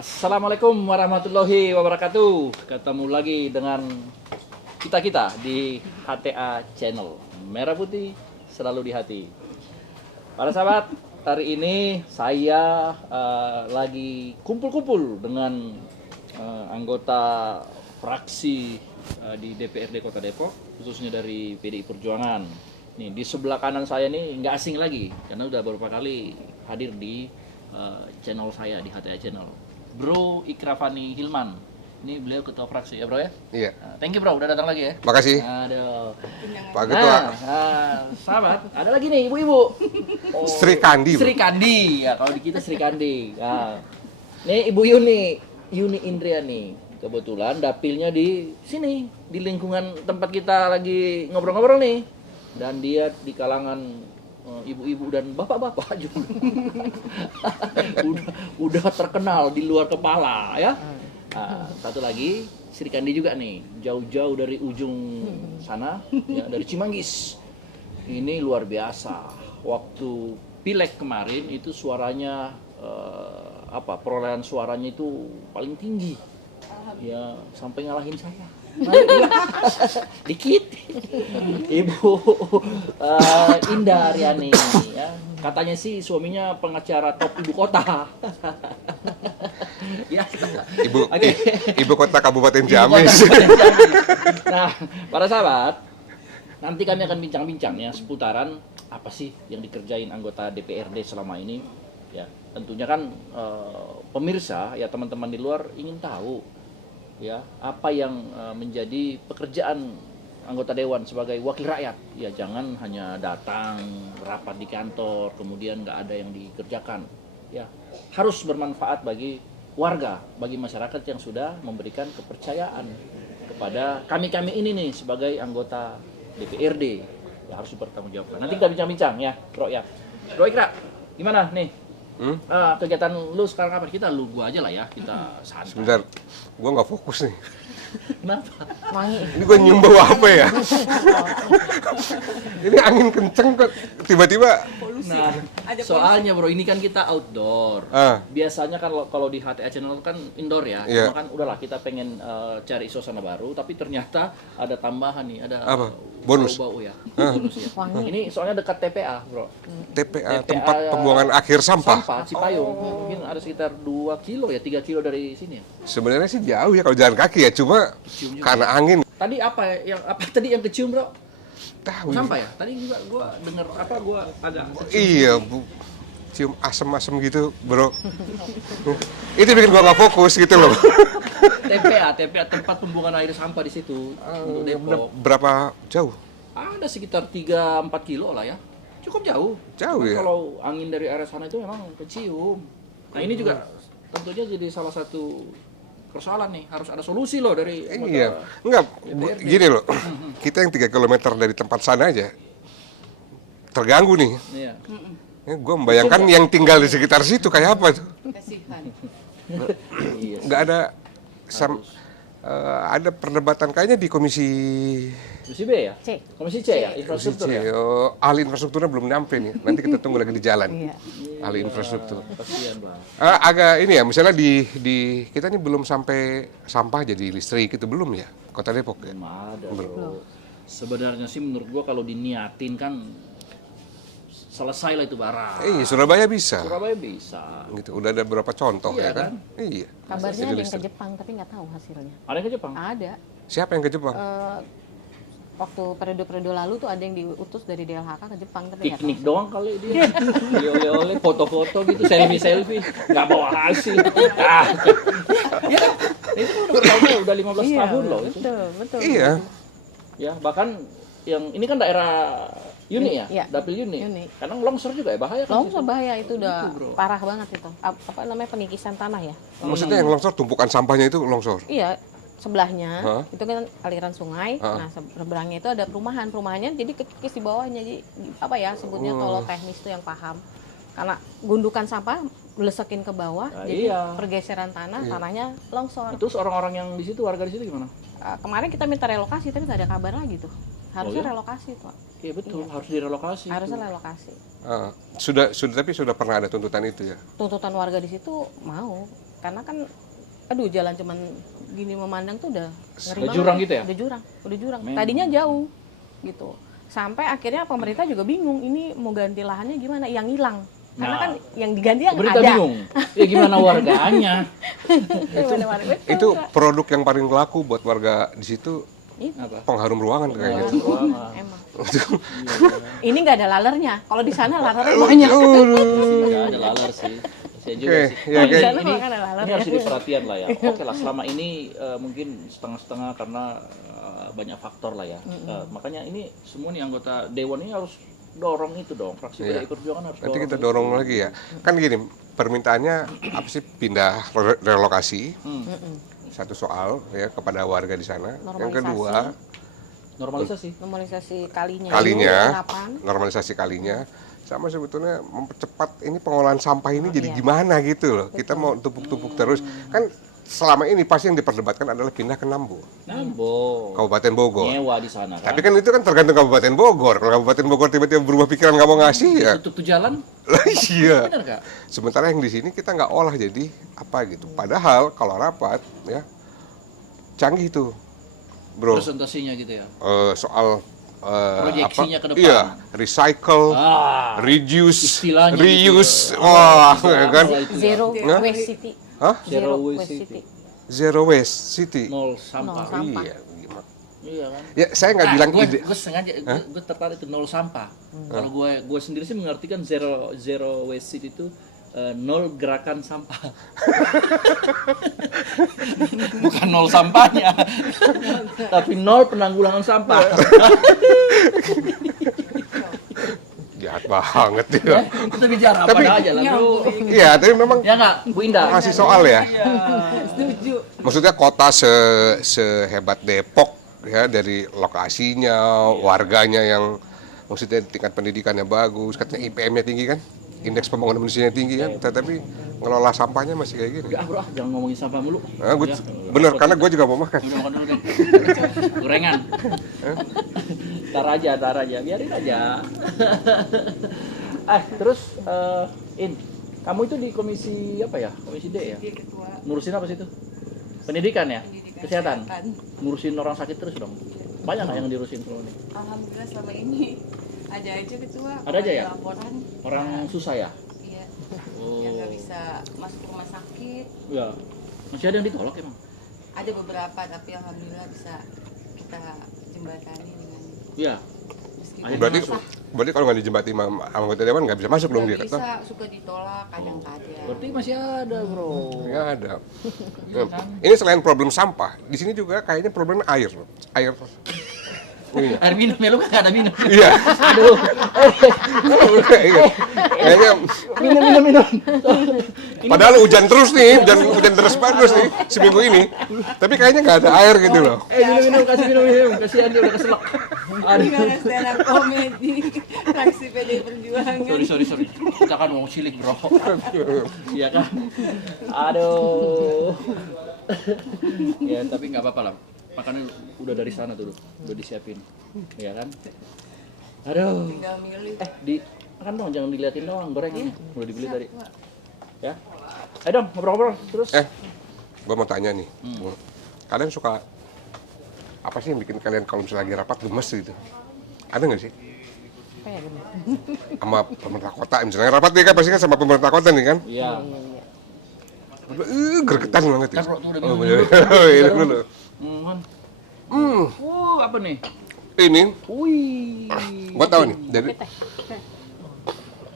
Assalamualaikum warahmatullahi wabarakatuh. Ketemu lagi dengan kita di HTA Channel. Merah putih selalu di hati. Para sahabat, hari ini saya lagi kumpul-kumpul dengan anggota fraksi di DPRD Kota Depok, khususnya dari PDI Perjuangan. Nih, di sebelah kanan saya nih nggak asing lagi, karena udah beberapa kali hadir di channel saya di HTA Channel. Bro Ikrafani Hilman. Ini beliau ketua fraksi ya, Bro ya? Iya. Thank you, Bro, udah datang lagi ya. Makasih. Aduh. Pak Ketua. Sahabat, ada lagi nih ibu-ibu. Oh, Sri Kandi, Bro. Sri Kandi. Ya, kalau di kita Sri Kandi. Nah, nih Ibu Yuni Indriani. Kebetulan dapilnya di sini, di lingkungan tempat kita lagi ngobrol-ngobrol nih. Dan dia di kalangan ibu-ibu dan bapak-bapak juga. udah terkenal di luar kepala ya. Nah, satu lagi Sri Kandi juga nih, jauh-jauh dari ujung sana ya, dari Cimanggis. Ini luar biasa. Waktu pileg kemarin itu suaranya perolehan suaranya itu paling tinggi. Ya, sampai ngalahin saya. Dikit. Ibu Indah Aryani ya. Katanya sih suaminya pengacara top ibu kota. Ya. Ibu kota Kabupaten Ibu Ciamis. kota Kabupaten Ciamis. Nah, para sahabat, nanti kami akan bincang-bincang ya seputaran apa sih yang dikerjain anggota DPRD selama ini. Ya, tentunya kan pemirsa ya, teman-teman di luar ingin tahu ya apa yang menjadi pekerjaan anggota dewan sebagai wakil rakyat. Ya, jangan hanya datang rapat di kantor kemudian nggak ada yang dikerjakan. Ya, harus bermanfaat bagi warga, bagi masyarakat yang sudah memberikan kepercayaan kepada kami ini nih sebagai anggota DPRD. Ya, harus dipertanggungjawabkan. Nanti kita bincang-bincang ya, Bro ya. Bro Ikra, gimana nih? Kegiatan lu sekarang apa? Kita gua aja lah ya, kita santai. Sebentar, gua nggak fokus nih. Kenapa? Ini gua nyium bau apa ya? Ini angin kenceng kok tiba-tiba. Nah, soalnya Bro, ini kan kita outdoor. Biasanya kan kalau di HTA Channel kan indoor ya. Iya. Cuma kan udahlah kita pengen cari suasana baru, tapi ternyata ada tambahan nih, ada Apa? Bonus? bau ya. Bonus ya. Ini soalnya dekat TPA, Bro. TPA, tempat pembuangan akhir sampah. Cipayung. Mungkin ada sekitar 2 kilo ya, 3 kilo dari sini ya. Sebenarnya sih jauh ya kalau jalan kaki ya, cuma Kecium juga. karena angin. Tadi tadi yang kecium, Bro? Tahu. Sampah ya? Tadi juga gua dengar gua agak Iya, Bu. Cium asem-asem gitu, Bro. Itu bikin gua nggak fokus gitu loh. TPA tempat pembuangan air sampah di situ untuk Depok. Berapa jauh? Ada sekitar 3-4 kilo lah ya. Cukup jauh. Jauh Cuman ya? kalau angin dari area sana itu memang kecium. Nah, ini juga tentunya jadi salah satu persoalan nih. Harus ada solusi loh dari Iya, enggak, gini loh, kita yang 3 km dari tempat sana aja terganggu nih. Iya. Ya, gue membayangkan yang tinggal di sekitar situ kayak apa tuh. Iya. Nggak ada ada perdebatan kayaknya di komisi Komisi B ya? Komisi C ya? Infrastruktur ya? ahli infrastrukturnya belum nyampe nih. Nanti kita tunggu lagi di jalan. Iya. Ahli infrastruktur. Kasihan, Bang. Agak ini ya, misalnya di kita ini belum sampai sampah jadi listrik itu belum ya, Kota Depok ya. Belum ada, Bro. Sebenarnya sih menurut gua kalau diniatin kan selesai lah itu barang. Surabaya bisa. Surabaya bisa. Gitu, udah ada beberapa contoh Iya ya kan? kan? Iya. Kabarnya Jadi ada yang ke listrik. Jepang, tapi nggak tahu hasilnya. Ada yang ke Jepang? Ada. Siapa yang ke Jepang? Waktu periode-periode lalu tuh ada yang diutus dari DLHK ke Jepang, tapi nggak Piknik tahu. doang kali dia. Oleh foto-foto gitu, selfie, nggak bawa hasil. Ya, itu udah 15 Iya, tahun loh itu. betul. Iya. Ya, bahkan yang ini kan daerah Uni ya, Iya. Dapil Uni. Uni. Kadang longsor juga ya, bahaya kan. Longsor situ. bahaya itu udah Itu, Bro. parah banget itu. Apa namanya, pengikisan tanah ya? Maksudnya yang longsor, tumpukan sampahnya itu longsor? Iya, sebelahnya Hah? itu kan aliran sungai. Nah, seberangnya itu ada perumahannya jadi kekikis di bawahnya. Jadi apa ya sebutnya, kalau teknis tuh yang paham. Karena gundukan sampah melesekin ke bawah, jadi iya. pergeseran tanahnya longsor. Terus orang-orang yang di situ, warga di situ gimana? Kemarin kita minta relokasi tapi nggak ada kabar lagi tuh. Harusnya Oh, iya? relokasi tuh. Iya betul, harus direlokasi. Harusnya itu. relokasi. Sudah tapi sudah pernah ada tuntutan itu ya? Tuntutan warga di situ mau karena kan aduh jalan cuman gini memandang tuh udah ngeri Udah banget. jurang gitu ya? Udah jurang. Memang. Tadinya jauh gitu. Sampai akhirnya pemerintah juga bingung ini mau ganti lahannya gimana, yang hilang. Karena Nah, kan yang diganti yang Berita ada. bingung. Ya gimana warganya? Itu produk yang paling laku buat warga di situ, Apa? pengharum ruangan kayaknya. Ruangan. Emang. Ini nggak ada lalernya. Kalau di sana lalernya banyak. Nggak ada laler sih. Saya juga Oke, sih. ya, Nah, oke. ini, Sana malah ada laler ini ya. harus jadi perhatian lah ya. Oke lah, selama ini mungkin setengah-setengah karena banyak faktor lah ya. Makanya ini semua nih anggota Dewan ini harus dorong itu dong. Fraksi Iya. PDI Perjuangan harus Nanti dorong. kita dorong lagi ya. Kan gini, permintaannya apa sih, pindah relokasi. Satu soal ya kepada warga di sana. Yang Normalisasi. kedua, Normalisasi. Normalisasi kalinya. kalinya, Penerapan. normalisasi kalinya. Sama sebetulnya mempercepat ini pengolahan sampah ini jadi Iya. gimana gitu loh. Kita mau tumpuk-tumpuk terus. Kan selama ini pasti yang diperdebatkan adalah pindah ke Nambo, Nambo. Kabupaten Bogor. Nyewa di sana kan. Tapi kan itu kan tergantung Kabupaten Bogor. Kalau Kabupaten Bogor tiba-tiba berubah pikiran nggak mau ngasih ya, tutup tuh jalan, lah iya. benar nggak? Sementara yang di sini kita nggak olah jadi apa gitu. Padahal kalau rapat ya canggih tuh, bro. Presentasinya gitu ya. Soal Proyeksinya ke depan. Iya, recycle, reduce, istilahnya reuse. gitu. Wah, ya kan? Zero Hah? Waste City. Hah? Zero Waste City. Zero waste city. Nol sampah. Nol sampah. Iya, gimana? Iya kan? Ya, saya nggak bilang ide. Gue sengaja, gue tertarik itu nol sampah. Kalau gue sendiri sih mengartikan zero waste city itu nol gerakan sampah. Bukan nol sampahnya, tapi nol penanggulangan sampah. Jahat banget ya. Kita bicara apa Tapi- aja lah, bro. Iya, tapi memang Ya nggak, Bu Indah? masih soal ya. Setuju. Maksudnya kota sehebat Depok ya, dari lokasinya, warganya yang maksudnya tingkat pendidikannya bagus, katanya IPM-nya tinggi kan, indeks pembangunan manusianya tinggi kan, tetapi ngelola sampahnya masih kayak gini. Ya bro, jangan ngomongin sampah mulu. Nah, Ya, bener, karena gue juga mau makan. udah makan dulu deh. Gorengan. Tar aja, biarin aja. Terus In, kamu itu di komisi apa ya? Komisi D ya? Dia ketua Ngurusin apa sih itu? Pendidikan ya? pendidikan Kesehatan? Ngurusin orang sakit terus dong? Banyak nggak yang diurusin selama ini? Alhamdulillah selama ini ada aja ketua. Ada aja ya? Laporan. Orang susah ya? Iya. Oh. Yang nggak bisa masuk rumah sakit. Ya. Masih ada yang ditolak emang? Ada beberapa tapi alhamdulillah bisa kita jembatani dengan Iya. meskipun Akhirnya Berarti masuk. berarti kalau nggak dijembati sama anggota dewan nggak bisa masuk dong dia nggak kata. bisa, suka ditolak kadang-kadang. Berarti masih ada bro. Nggak ada. Iya kan? Ini selain problem sampah, di sini juga kayaknya problemnya air. Air. Iya. Air minum ya, lu kan nggak ada minum. Iya. Aduh. Iya. Kayaknya Minum. padahal hujan terus nih, hujan terus terus nih seminggu ini. Tapi kayaknya nggak ada air gitu loh. Minum, kasih minum. Kasihan dia udah keselak. Aduh. Gimana stand up comedy fraksi PDI Perjuangan. Sorry. Kita kan mau cilik bro. Iya kan? Aduh. Ya tapi nggak apa-apa lah. Makanya udah dari sana dulu, udah disiapin. Iya kan? Aduh. Tinggal milih. Makan dong, jangan diliatin doang gorengannya. Udah dibeli tadi. Ya. Ayo dong, ngobrol-ngobrol terus. Gua mau tanya nih, kalian suka apa sih yang bikin kalian kalau misalnya lagi rapat gemes gitu? Ada nggak sih? Kayak gini. Sama pemerintah kota, misalnya rapat nih kan pasti kan sama pemerintah kota nih kan? Iya. Gergetan banget ya. Kan bro, tuh udah Oh, minum bener. dulu. Iya, dulu. Kan. Apa nih? Ini, Wih. gua tahu nih, dari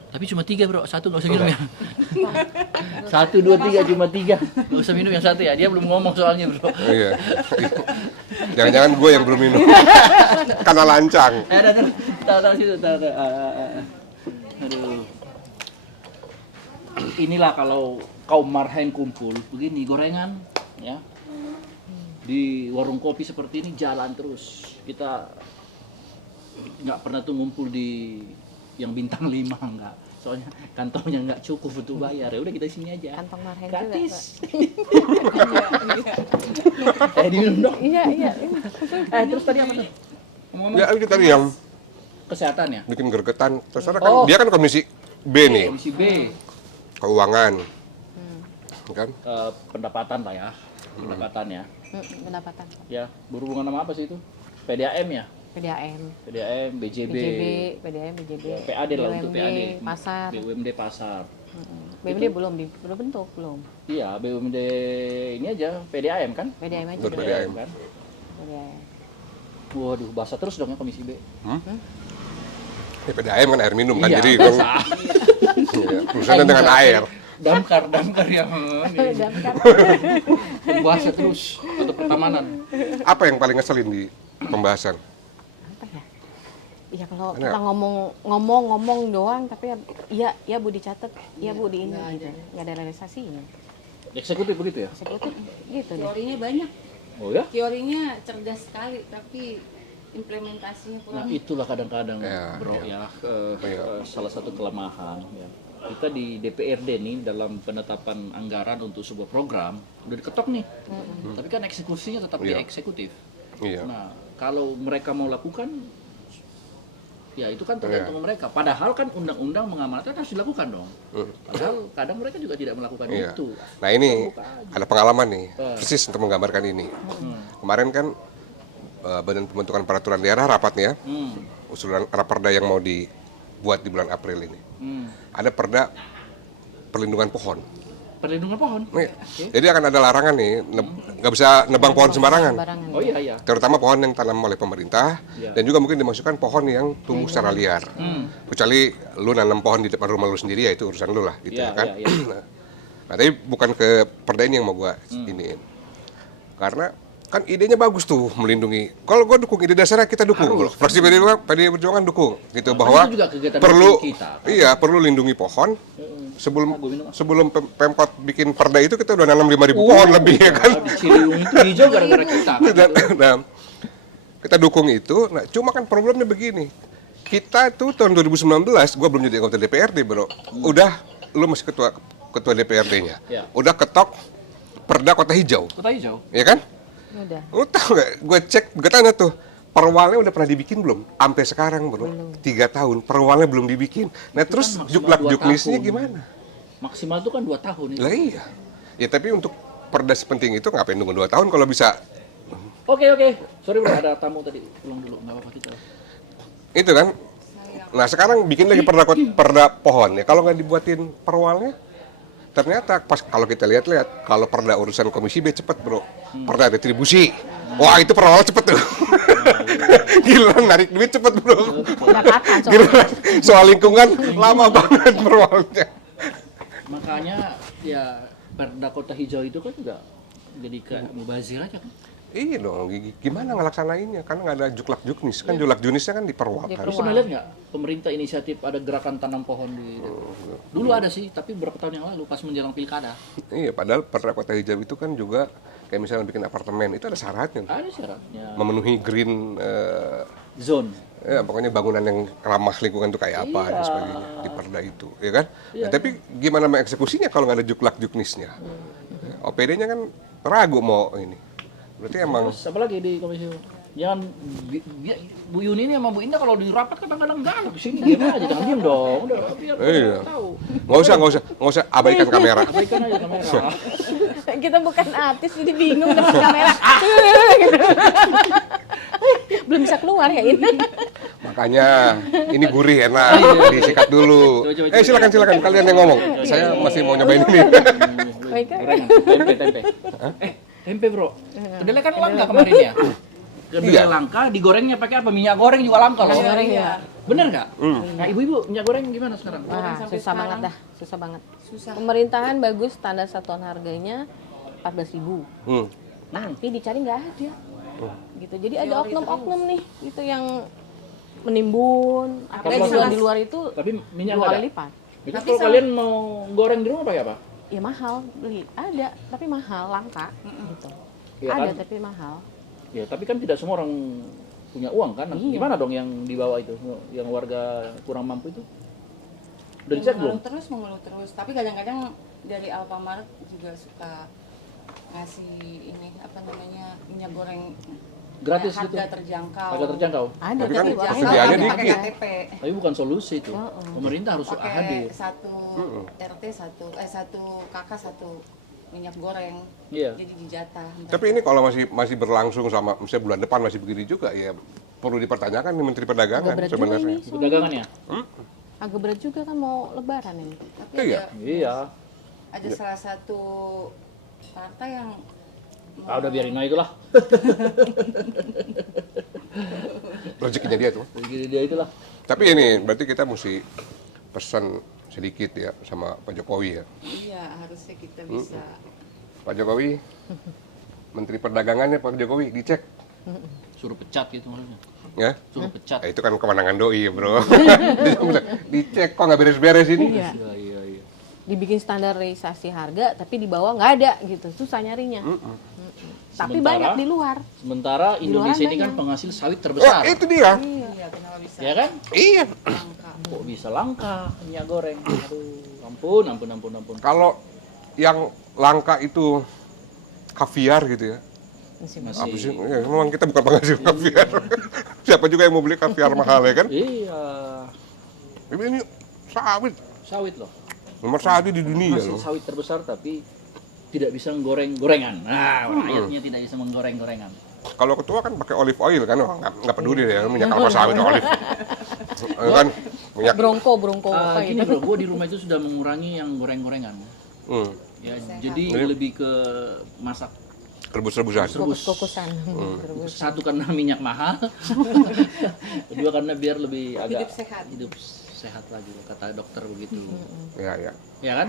Tapi cuma 3 bro, 1 nggak usah minum ya. 1, 2, 3 cuma 3. Nggak usah minum yang 1 ya, dia belum ngomong soalnya bro. iya. Jangan-jangan gue yang belum minum. Karena lancang. Tahu situ, tahu. Aduh. Inilah kalau kaum marhaen kumpul begini gorengan ya. Di warung kopi seperti ini jalan terus. Kita nggak pernah tuh ngumpul di yang bintang 5 enggak. Soalnya kantongnya nggak cukup untuk bayar. Ya udah kita sini aja. Kantong marhen Gratis. juga, Diminum dong. Iya. Terus tadi apa tuh? Ngomong Ya kita tadi yang kesehatan ya? bikin gergetan. Terserah kan, Oh. dia kan komisi B nih, Komisi B. keuangan. kan? pendapatan lah ya, pendapatan ya. Pendapatan. Ya, berhubungan sama apa sih itu? PDAM ya? PDAM, PDAM, BJB, BJB, PDAM, BJB, PAD lah untuk BUMD, PAD. pasar. BUMD pasar. BUMD belum bentuk, belum. Iya, BUMD ini aja, PDAM kan? PDAM aja. Betul. PDAM. kan? PDAM. Waduh, basah terus dong ya Komisi B. Ya, PDAM kan air minum kan, Iya, jadi basah. iya, urusannya dengan air. Damkar yang Damkar. basah terus atau pertamanan. Apa yang paling ngeselin di pembahasan? Apa ya? Ya kalau Ada kita ngomong doang, tapi ya Bu dicatat, ya Bu di ini gitu. Nggak ada realisasinya. Eksekutif begitu ya? Eksekutif gitu deh. Teorinya banyak, Oh ya? teorinya cerdas sekali, tapi implementasinya Nah kurang. itulah kadang-kadang Ya, bro ya, Iya. salah satu kelemahan ya. Kita di DPRD nih dalam penetapan anggaran untuk sebuah program udah diketok nih, tapi kan eksekusinya tetap di Iya. eksekutif. Iya. Nah kalau mereka mau lakukan, ya itu kan tergantung mereka. Padahal kan undang-undang mengamanatkan harus dilakukan dong. Padahal kadang mereka juga tidak melakukan Iya. itu. Nah ini Terbuka aja. ada pengalaman nih, persis untuk menggambarkan ini. Kemarin kan Badan Pembentukan Peraturan Daerah rapat nih ya, usulan raperda yang mau dibuat di bulan April ini. Ada perda perlindungan pohon. Perlindungan pohon. Nih, jadi akan ada larangan nih, nggak bisa nebang pohon sembarangan. Sembarangan. Oh iya iya. Terutama pohon yang tanam oleh pemerintah, Iya. dan juga mungkin dimasukkan pohon yang tumbuh secara liar. Kecuali lu nanam pohon di depan rumah lu sendiri, ya itu urusan lu lah, gitu Iya, ya kan. iya, iya. Nah, tapi bukan ke perda ini yang mau gua iniin. Karena kan idenya bagus tuh melindungi. Kalau gua dukung ide dasarnya, kita dukung. Fraksi PDI Perjuangan dukung gitu Nah, bahwa itu juga kegiatan perlu kita, kan? iya, perlu lindungi pohon. Sebelum Pemkot bikin perda itu kita udah nanam 5.000 pohon lebih ya kan. Di Ciliwung itu hijau gara-gara kita. Kan? Nah, kita dukung itu. Nah, cuma kan problemnya begini. Kita tuh tahun 2019, gua belum jadi anggota DPRD, Bro. Udah lu masih ketua DPRD-nya. Ya. Udah ketok perda kota hijau, Kota hijau. ya kan? Udah. Lu tau gak, gue cek, gue tanya tuh, perwalnya udah pernah dibikin belum? Sampai sekarang bro, 3 tahun, perwalnya belum dibikin. Nah Itu terus kan maksimal juklak 2 juknisnya tahun. gimana? Maksimal itu kan 2 tahun. Lah iya. Ya tapi untuk perda sepenting itu ngapain nunggu 2 tahun kalau bisa? Oke. Sorry bro, ada tamu tadi. Pulang dulu, nggak apa-apa kita. Itu kan. Nah sekarang bikin lagi perda pohon ya. Kalau nggak dibuatin perwalnya, ternyata pas kalau kita lihat-lihat, kalau perda urusan Komisi B cepet bro, perda retribusi, wah itu perwal cepet tuh, gila narik duit cepet bro, Pendapatan soalnya. gila soal lingkungan lama banget perwalnya. Makanya ya perda kota hijau itu kan juga jadi kayak mubazir aja kan. Iya dong, gimana ngelaksanainnya? Karena nggak ada juklak juknis, kan juklak juknisnya kan diperwal kan. Lu pernah lihat nggak pemerintah inisiatif ada gerakan tanam pohon di dulu ada sih, tapi beberapa tahun yang lalu pas menjelang pilkada. Iya, padahal perda kota hijau itu kan juga kayak misalnya bikin apartemen itu ada syaratnya, Ada syaratnya. memenuhi green. Zone. Ya, pokoknya bangunan yang ramah lingkungan itu kayak apa dan sebagainya di perda itu, ya kan? Nah, tapi gimana mengeksekusinya kalau nggak ada juklak juknisnya? OPD-nya kan ragu mau ini. Berarti emang Terus apa lagi di komisi? Jangan Bu Yuni ini sama Bu Indah kalau di rapat kadang-kadang galak di sini diam aja, jangan diam dong. Udah biar Iya. tahu. nggak usah abaikan kamera. Abaikan aja kamera. Kita bukan artis jadi bingung dengan kamera. Gitu. Belum bisa keluar ya ini. Makanya ini gurih enak, disikat dulu. Coba. Silakan kalian yang ngomong. Saya masih mau nyobain ini. Baik. Tempe. Tempe bro. Kedelai kan langka kemarin ya. Kedelai Iya. langka, digorengnya pakai apa? Minyak goreng juga langka loh. Goreng ya. Bener nggak? Nah ibu-ibu minyak goreng gimana sekarang? Wah, sampai susah banget sekarang. dah, susah banget. Susah. Pemerintahan bagus, standar satuan harganya 14.000. Tapi dicari nggak ada. Gitu. Jadi ada oknum-oknum nih, itu yang menimbun. Harga di luar itu Tapi minyak 2 nggak kali ada. lipat. Itu Tapi kalau sama- kalian mau goreng di rumah pakai apa? Ya mahal beli, ada tapi mahal, langka gitu. Iya Ada kan? tapi mahal. Ya tapi kan tidak semua orang punya uang kan? Iya. Gimana dong yang di bawah itu, yang warga kurang mampu itu? Udah dicek belum? mengeluh terus. Tapi kadang-kadang dari Alfamart juga suka ngasih ini apa namanya minyak goreng Gratis harga gitu? terjangkau. Harga terjangkau? Ada Tapi kan tapi Terjangkau, persediaannya tapi pakai dikit. KTP. Tapi bukan solusi itu. Pemerintah harus Pakai hadir. satu RT satu kakak satu minyak goreng. Iya. Jadi dijatah. Tapi ini kalau masih berlangsung sama misalnya bulan depan masih begini juga ya perlu dipertanyakan nih Menteri Perdagangan Agak berat juga sebenarnya. ini. Perdagangan ya? Agak berat juga kan mau lebaran ini. Tapi Iya. Iya. ada salah satu partai yang Ah, udah biarin aja itulah. Rezekinya dia tuh. Begini dia itulah. Tapi ini berarti kita mesti pesan sedikit ya sama Pak Jokowi ya. iya harusnya kita bisa Pak Jokowi, Menteri Perdagangannya Pak Jokowi dicek Suruh pecat gitu maksudnya. ya. Suruh pecat. Itu kan kemenangan doi ya bro. Dia bilang, dicek kok nggak beres-beres ini. Iya. Iya. Dibikin standarisasi harga tapi di bawah nggak ada gitu, susah nyarinya. Tapi Sementara- banyak di luar. Sementara Di luar Indonesia ini kan banyak. penghasil sawit Wah terbesar. itu dia. iya kenapa bisa Ya kan? Iya. langka. Kok bisa langka minyak goreng? Aduh, ampun. Kalau yang langka itu kaviar gitu ya. Masih. Apa sih? Ya, memang kita bukan penghasil kaviar. Siapa juga yang mau beli kaviar mahal ya kan? Iya. Ini sawit Sawit loh. nomor 1 di dunia Hasil loh. sawit terbesar tapi tidak bisa menggoreng-gorengan. Nah, rakyatnya tidak bisa menggoreng-gorengan. Kalau ketua kan pakai olive oil kan, oh, nggak peduli deh minyak kelapa sawit olive. Kan minyak. Bronco Ah, apa gini itu. bro, gue di rumah itu sudah mengurangi yang goreng-gorengan. Hmm, Ya, jadi lebih ke masak rebus-rebusan. Kukus-kukusan. satu karena minyak mahal, kedua karena biar lebih agak Hidup sehat. sehat lagi kata dokter begitu. Ya, ya. Ya kan?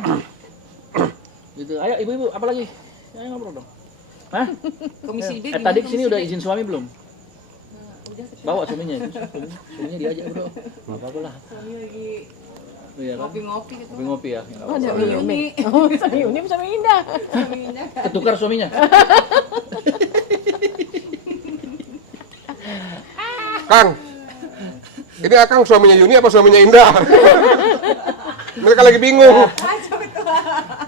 Gitu. Ayo ibu-ibu apa lagi? Ayo ngobrol dong. Hah? Komisi B Tadi gimana kesini Komisi udah B? izin suami belum? Udah Bawa suaminya. Suaminya diajak bro. Gak apa-apa lah. suami lagi Iya kan? ngopi-ngopi gitu. Ngopi-ngopi ya. Nggak Oh, apa-apa. ada Yuni. Oh, sama Yuni sama Indah. Suaminya Ketukar suaminya. Kang, ini Akang suaminya Yuni apa suaminya Indah? Mereka lagi bingung.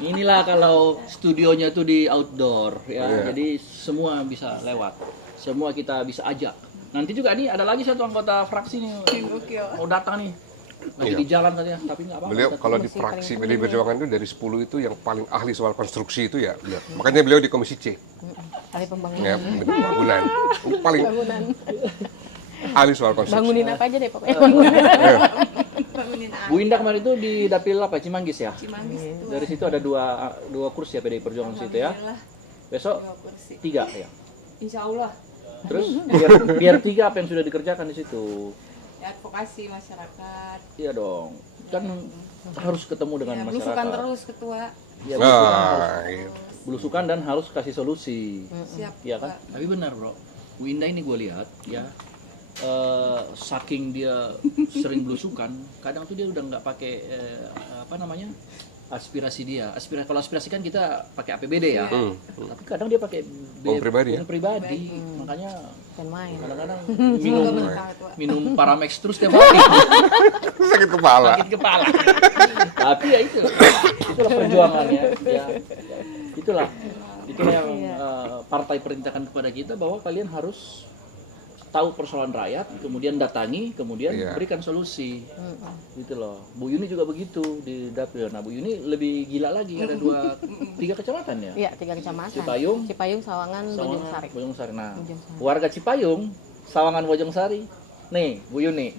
Inilah kalau studionya tuh di outdoor ya. Iya. Jadi semua bisa lewat. Semua kita bisa ajak. Nanti juga nih ada lagi satu anggota fraksi nih Gokil. mau datang nih. Lagi Iya. di jalan katanya, tapi nggak apa-apa. Beliau Kita kalau di Masih fraksi paling PDI Perjuangan itu dari 10 itu yang paling ahli soal konstruksi itu ya beliau. Makanya beliau di Komisi C. Kali pembangunan. Ya, pembangunan. Paling Bangunan. ahli soal konstruksi. Bangunin apa aja deh pokoknya. Bangunin Bu Indah kemarin itu di Dapil apa? Cimanggis ya? Cimanggis itu. Dari situ ada dua kursi ya PDI Perjuangan situ ya. Alhamdulillah, Besok 2 kursi. 3 ya. Insya Allah Terus biar 3 apa yang sudah dikerjakan di situ? ya, advokasi masyarakat. Iya dong. Kan harus ketemu dengan Ya, masyarakat. belusukan terus ketua. Iya, belusukan harus Nah, iya. belusukan dan harus kasih solusi. Siap. Iya kan? Tapi benar bro, Bu Indah ini gue lihat ya, saking dia sering belusukan, kadang tuh dia udah nggak pakai apa namanya aspirasi dia. Kalau aspirasi kan kita pakai APBD ya, tapi kadang dia pakai Uang pribadi ya? uang pribadi. Makanya Kan main. kadang-kadang Semoga berkah tua. minum Paramex terus tiap hari. Sakit kepala. Sakit kepala. Tapi ya itulah perjuangannya. Ya. Itulah yang partai perintahkan kepada kita bahwa kalian harus tahu persoalan rakyat, kemudian datangi, kemudian Iya. berikan solusi. Gitu loh. Bu Yuni juga begitu di dapil. Nah, Bu Yuni lebih gila lagi, ada 3 kecamatan ya. Iya, 3 kecamatan. Cipayung, Sawangan, Bojong Sari. Bojong Sari. Nah, Bojong Sari. warga Cipayung, Sawangan, Bojong Sari. Nih, Bu Yuni.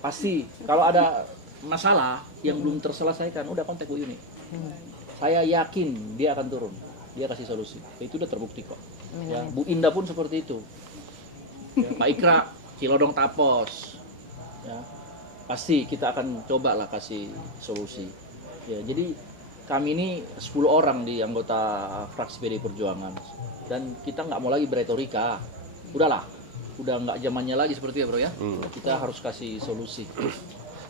Pasti kalau ada masalah yang belum terselesaikan, udah kontak Bu Yuni. Saya yakin dia akan turun. Dia kasih solusi. Itu udah terbukti kok. Ya, Bu Indah pun seperti itu. Ya, Pak Ikra, Cilodong Tapos. Ya, pasti kita akan coba lah kasih solusi. Ya, jadi kami ini 10 orang di anggota fraksi PDI Perjuangan dan kita nggak mau lagi beretorika. Udahlah, udah nggak zamannya lagi seperti ya bro ya. Kita harus kasih solusi.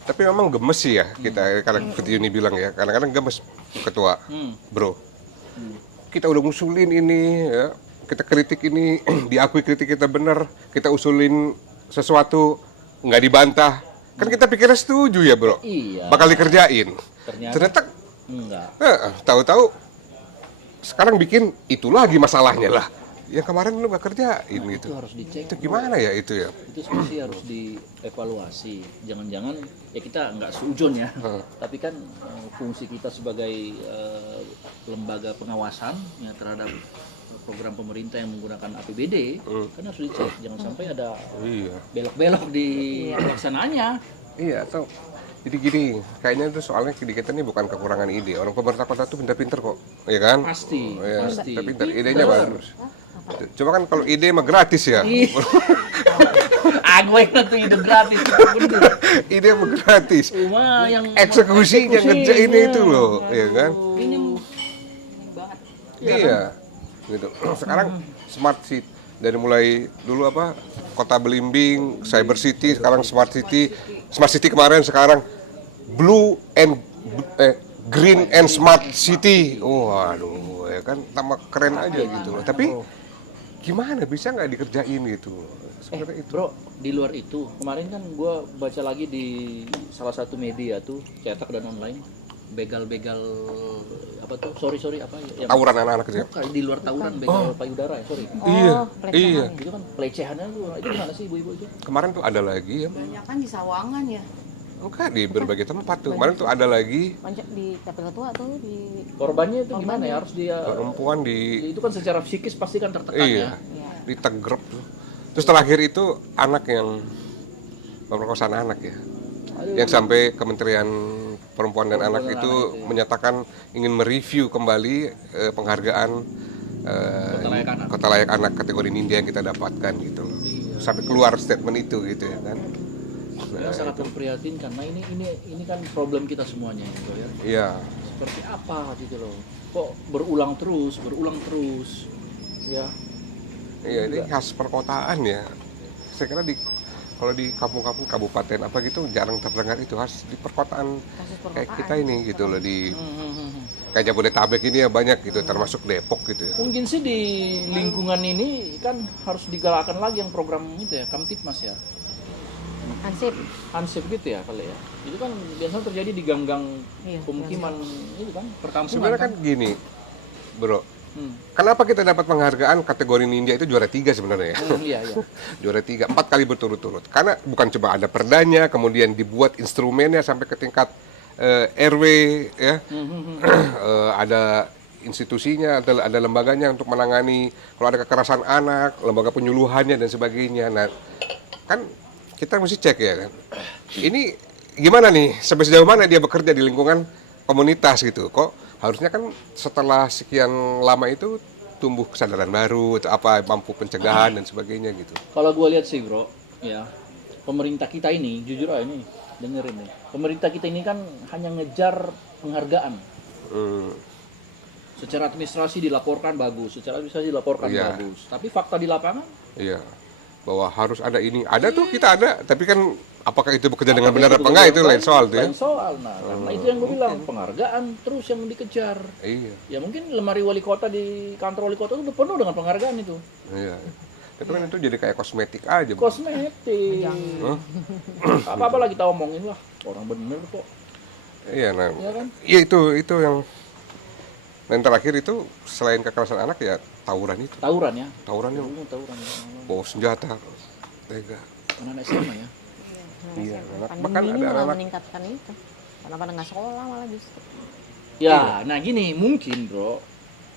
Tapi memang gemes sih ya kita, karena seperti Yuni bilang ya, kadang-kadang gemes ketua, bro. Kita udah ngusulin ini, ya, kita kritik ini, diakui kritik kita benar, kita usulin sesuatu nggak dibantah, kan kita pikirnya setuju ya bro, Iya. bakal dikerjain. Ternyata Ternyata enggak. tahu-tahu sekarang bikin itu lagi masalahnya lah. yang kemarin lu nggak kerjain Itu gitu. harus dicek. Itu gimana ya itu ya? Itu sebenarnya harus dievaluasi. Jangan-jangan ya kita nggak seujon ya, tapi kan fungsi kita sebagai lembaga pengawasan ya terhadap program pemerintah yang menggunakan APBD kan harus dicek. Jangan sampai ada Iya. belok-belok di pelaksanaannya. Iya, atau jadi gini, kayaknya itu soalnya di kita ini bukan kekurangan ide. Orang pemerintah kota tuh pintar-pintar kok, ya kan? Pasti, Iya, pasti. pintar, idenya bagus. Cuma kan kalau ide mah gratis ya. Gue tuh ide gratis, bener. Ide mah gratis. Cuma yang Eksekusinya ngerjainnya itu loh, ya kan? Minim banget. Iya, gitu. Sekarang smart city dari mulai dulu apa kota belimbing, cyber city, sekarang smart city kemarin, sekarang blue and green and smart city. Waduh, ya kan tambah keren aja gitu loh. Tapi gimana bisa nggak dikerjain gitu? Sebenarnya itu. Bro, di luar itu kemarin kan gue baca lagi di salah satu media tuh cetak dan online begal-begal apa tuh sorry apa ya yang Tawuran anak-anak gitu ya? bukan, di luar tawuran begal payudara ya sorry Iya, pelecehan. iya. itu kan pelecehannya itu gimana sih ibu-ibu itu Kemarin tuh ada lagi ya. Banyak kan di Sawangan ya. Enggak, di berbagai tempat tuh. Kemarin tuh ada lagi Panjang di Kapel Ketua tuh di korbannya itu gimana ya harus dia perempuan di itu kan secara psikis pasti kan tertekan iya, ya ditegrep tuh. Terus terakhir itu anak yang pemerkosaan anak ya. Yang sampai Kementerian Perempuan dan Anak itu menyatakan ingin mereview kembali penghargaan Kota Layak Anak kategori Nindya yang kita dapatkan gitu loh. Sampai keluar statement itu gitu ya kan. ya sangat memprihatinkan. Nah ini kan problem kita semuanya gitu ya. Iya. Seperti apa gitu loh. Kok berulang terus ya. Iya, ini khas perkotaan ya. Saya kira kalau di kampung-kampung kabupaten apa gitu jarang terdengar itu, khas di perkotaan kasus kayak perkotaan. kita ini gitu loh, di kayak Jabodetabek ini ya banyak gitu, termasuk Depok gitu ya. Mungkin sih di lingkungan ini kan harus digalakkan lagi yang program itu ya, Kamtipmas ya. Hansip gitu ya kali ya. Itu kan biasanya terjadi di gang-gang Iya, pemukiman itu kan, perkampungan. Sebenarnya kan gini, bro. Kenapa kita dapat penghargaan kategori Nindya itu juara 3 sebenarnya ya? Iya. Juara 3, 4 kali berturut-turut. Karena bukan cuma ada perdanya, kemudian dibuat instrumennya sampai ke tingkat RW ya. Ada institusinya, ada lembaganya untuk menangani kalau ada kekerasan anak, lembaga penyuluhannya dan sebagainya. Nah, kan kita mesti cek ya kan. Ini gimana nih, sampai sejauh mana dia bekerja di lingkungan komunitas gitu. Kok harusnya kan setelah sekian lama itu tumbuh kesadaran baru atau apa, mampu pencegahan dan sebagainya gitu. Kalau gue lihat sih bro, ya pemerintah kita ini jujur aja nih, dengerin nih. Pemerintah kita ini kan hanya ngejar penghargaan. Secara administrasi dilaporkan bagus, secara administrasi dilaporkan Iya. bagus. Tapi fakta di lapangan Iya. Bahwa harus ada ini. Ada tuh, kita ada, tapi kan apakah itu bekerja dengan benar apa itu enggak itu betul, lain soal tuh ya. lain soal. Nah, karena itu yang gue bilang, penghargaan terus yang dikejar. Iya. Ya mungkin lemari wali kota di kantor wali kota itu udah penuh dengan penghargaan itu. Iya. Tapi kan itu jadi kayak kosmetik aja. Bu. Kosmetik. Apa-apa lah kita omongin lah. Orang bener kok. Iya, nah. Iya kan? Iya itu yang. Dan terakhir itu selain kekerasan anak ya tawuran itu. Tawuran ya. Tawurannya Tawuran ya. bawa senjata. Tega. Anak SMA ya. Iya, Pandemi bahkan ini ada malah anak. meningkatkan itu. Karena pada nggak sekolah malah justru. Ya, nah gini mungkin bro,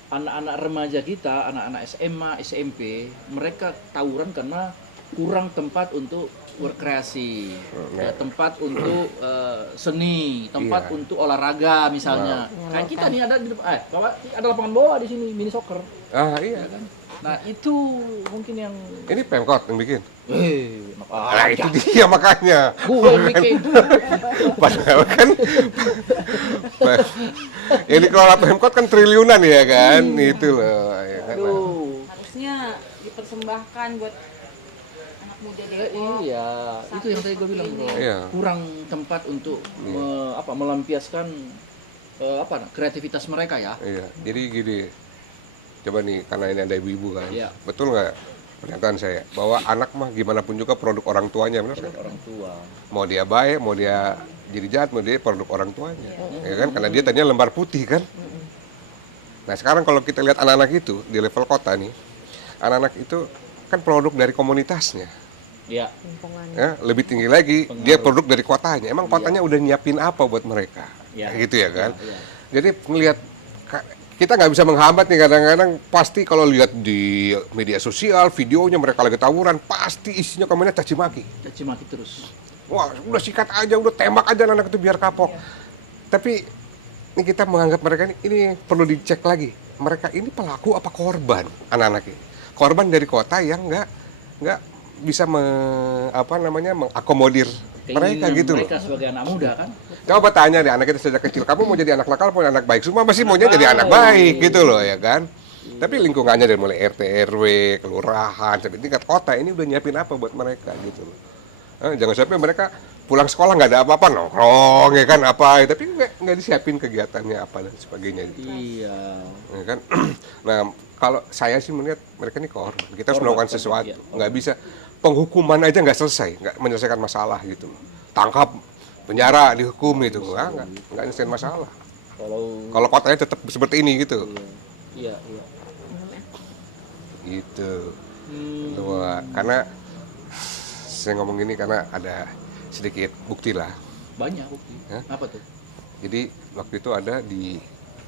anak-anak remaja kita, anak-anak SMA, SMP, mereka tawuran karena kurang tempat untuk berkreasi, ya, tempat untuk seni, tempat Iya. untuk olahraga misalnya. Kayak kita nih ada di depan, ada lapangan bola di sini, mini soccer. Ah iya. Kan? Nah itu mungkin yang, Ini Pemkot yang bikin. enak Nah aja. itu dia makanya. Gue yang bikin. Padahal kan ini kalau Pemkot kan triliunan ya kan, itu loh. Ya kan? Aduh. Harusnya dipersembahkan buat anak muda Depok. Iya, itu yang tadi gue bilang bro. Iya. Kurang tempat untuk melampiaskan kreativitas mereka ya. Iya, jadi gini, coba nih karena ini ada ibu-ibu kan, Iya. betul nggak pernyataan saya bahwa anak mah gimana pun juga produk orang tuanya, benar nggak? Orang tua. Mau dia baik, mau dia jadi jahat, mau dia produk orang tuanya, ya kan? Karena dia tadinya lembar putih kan. Nah sekarang kalau kita lihat anak-anak itu di level kota nih, anak-anak itu kan produk dari komunitasnya. Iya. Lingkungan. Ya, lebih tinggi lagi dia produk dari kotanya. Emang kotanya udah nyiapin apa buat mereka? Iya. Gitu ya kan. Iya. Jadi ngelihat kita nggak bisa menghambat nih, kadang-kadang pasti kalau lihat di media sosial videonya mereka lagi tawuran pasti isinya komennya caci maki. Caci maki terus. Wah, udah sikat aja, udah tembak aja anak itu biar kapok. Tapi ini kita menganggap mereka ini perlu dicek lagi. Mereka ini pelaku apa korban anak-anak ini? Korban dari kota yang nggak bisa mengakomodir mereka Keinginan gitu loh. mereka sebagai anak muda kan. Coba tanya deh anak kita sejak kecil, kamu mau jadi anak nakal atau anak baik? Semua masih maunya jadi anak baik gitu loh ya kan. Tapi lingkungannya dari mulai RT, RW, kelurahan, sampai tingkat kota ini udah nyiapin apa buat mereka gitu loh. Jangan sampai mereka pulang sekolah nggak ada apa-apa, nongkrong ya kan apa, tapi nggak disiapin kegiatannya apa dan sebagainya gitu. Iya. Ya kan? Nah, kalau saya sih melihat mereka ini korban. Kita harus melakukan sesuatu. Iya. Nggak bisa penghukuman aja nggak selesai, nggak menyelesaikan masalah gitu. Tangkap, penjara, dihukum itu nggak nyelesain masalah. Kalau kotanya tetap seperti ini gitu. Iya. Gitu. Karena saya ngomong ini karena ada sedikit bukti lah. Banyak bukti. Hah? Apa tuh? Jadi waktu itu ada di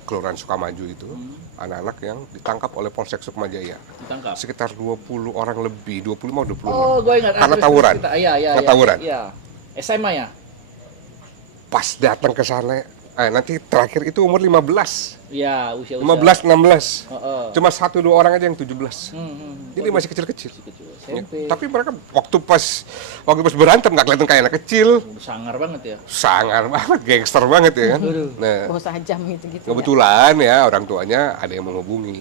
Kelurahan Sukamaju itu anak-anak yang ditangkap oleh Polsek Sukmajaya. Ditangkap. Sekitar 20 orang lebih, 25 atau 26. Oh, gue ingat. Karena tawuran. Iya. Karena tawuran. Iya. SMA ya? Pas datang ke sana, nanti terakhir itu umur 15. Iya, usia. 15, 16. Heeh. Cuma 1-2 orang aja yang 17. Jadi masih kecil-kecil. Kecil. Ya, SMP. tapi mereka waktu pas berantem nggak kelihatan kayak anak kecil. Sangar banget ya. Sangar banget, gangster banget ya kan. Nah, Bawa sajam gitu-gitu. kebetulan ya orang tuanya ada yang menghubungi.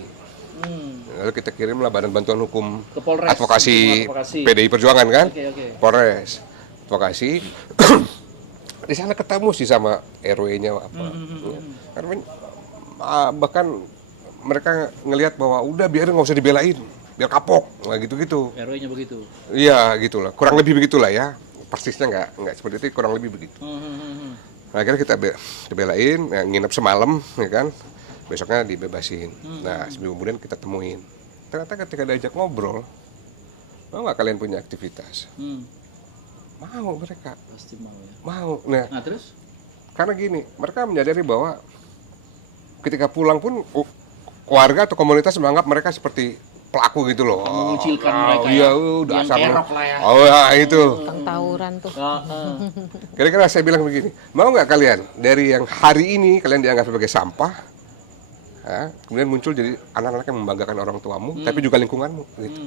Hmm. Lalu kita kirimlah Badan Bantuan Hukum Ke Polres. Advokasi Advokasi. PDI Perjuangan kan, Oke. Polres Advokasi. Di sana ketemu sih sama RW-nya apa. Ya. Karena bahkan mereka ngelihat bahwa udah biarin nggak usah dibelain, biar kapok, nggak gitu-gitu. RW-nya begitu. Iya gitulah, kurang lebih begitulah ya. Persisnya nggak seperti itu, kurang lebih begitu. Nah, akhirnya kita belain, ya, nginep semalam, ya kan. Besoknya dibebasin. Nah, seminggu kemudian kita temuin. Ternyata ketika diajak ngobrol, mau nggak kalian punya aktivitas? Mau mereka. Pasti mau ya. Mau. Nah, Terus? karena gini, mereka menyadari bahwa ketika pulang pun warga atau komunitas menganggap mereka seperti pelaku gitu loh. Mengucilkan mereka iya, ya. udah Yang asal. kerok lah ya. Oh ya, itu. Tentang tawuran tuh. Kira-kira saya bilang begini, mau nggak kalian dari yang hari ini kalian dianggap sebagai sampah, ya, kemudian muncul jadi anak-anak yang membanggakan orang tuamu, tapi juga lingkunganmu, gitu.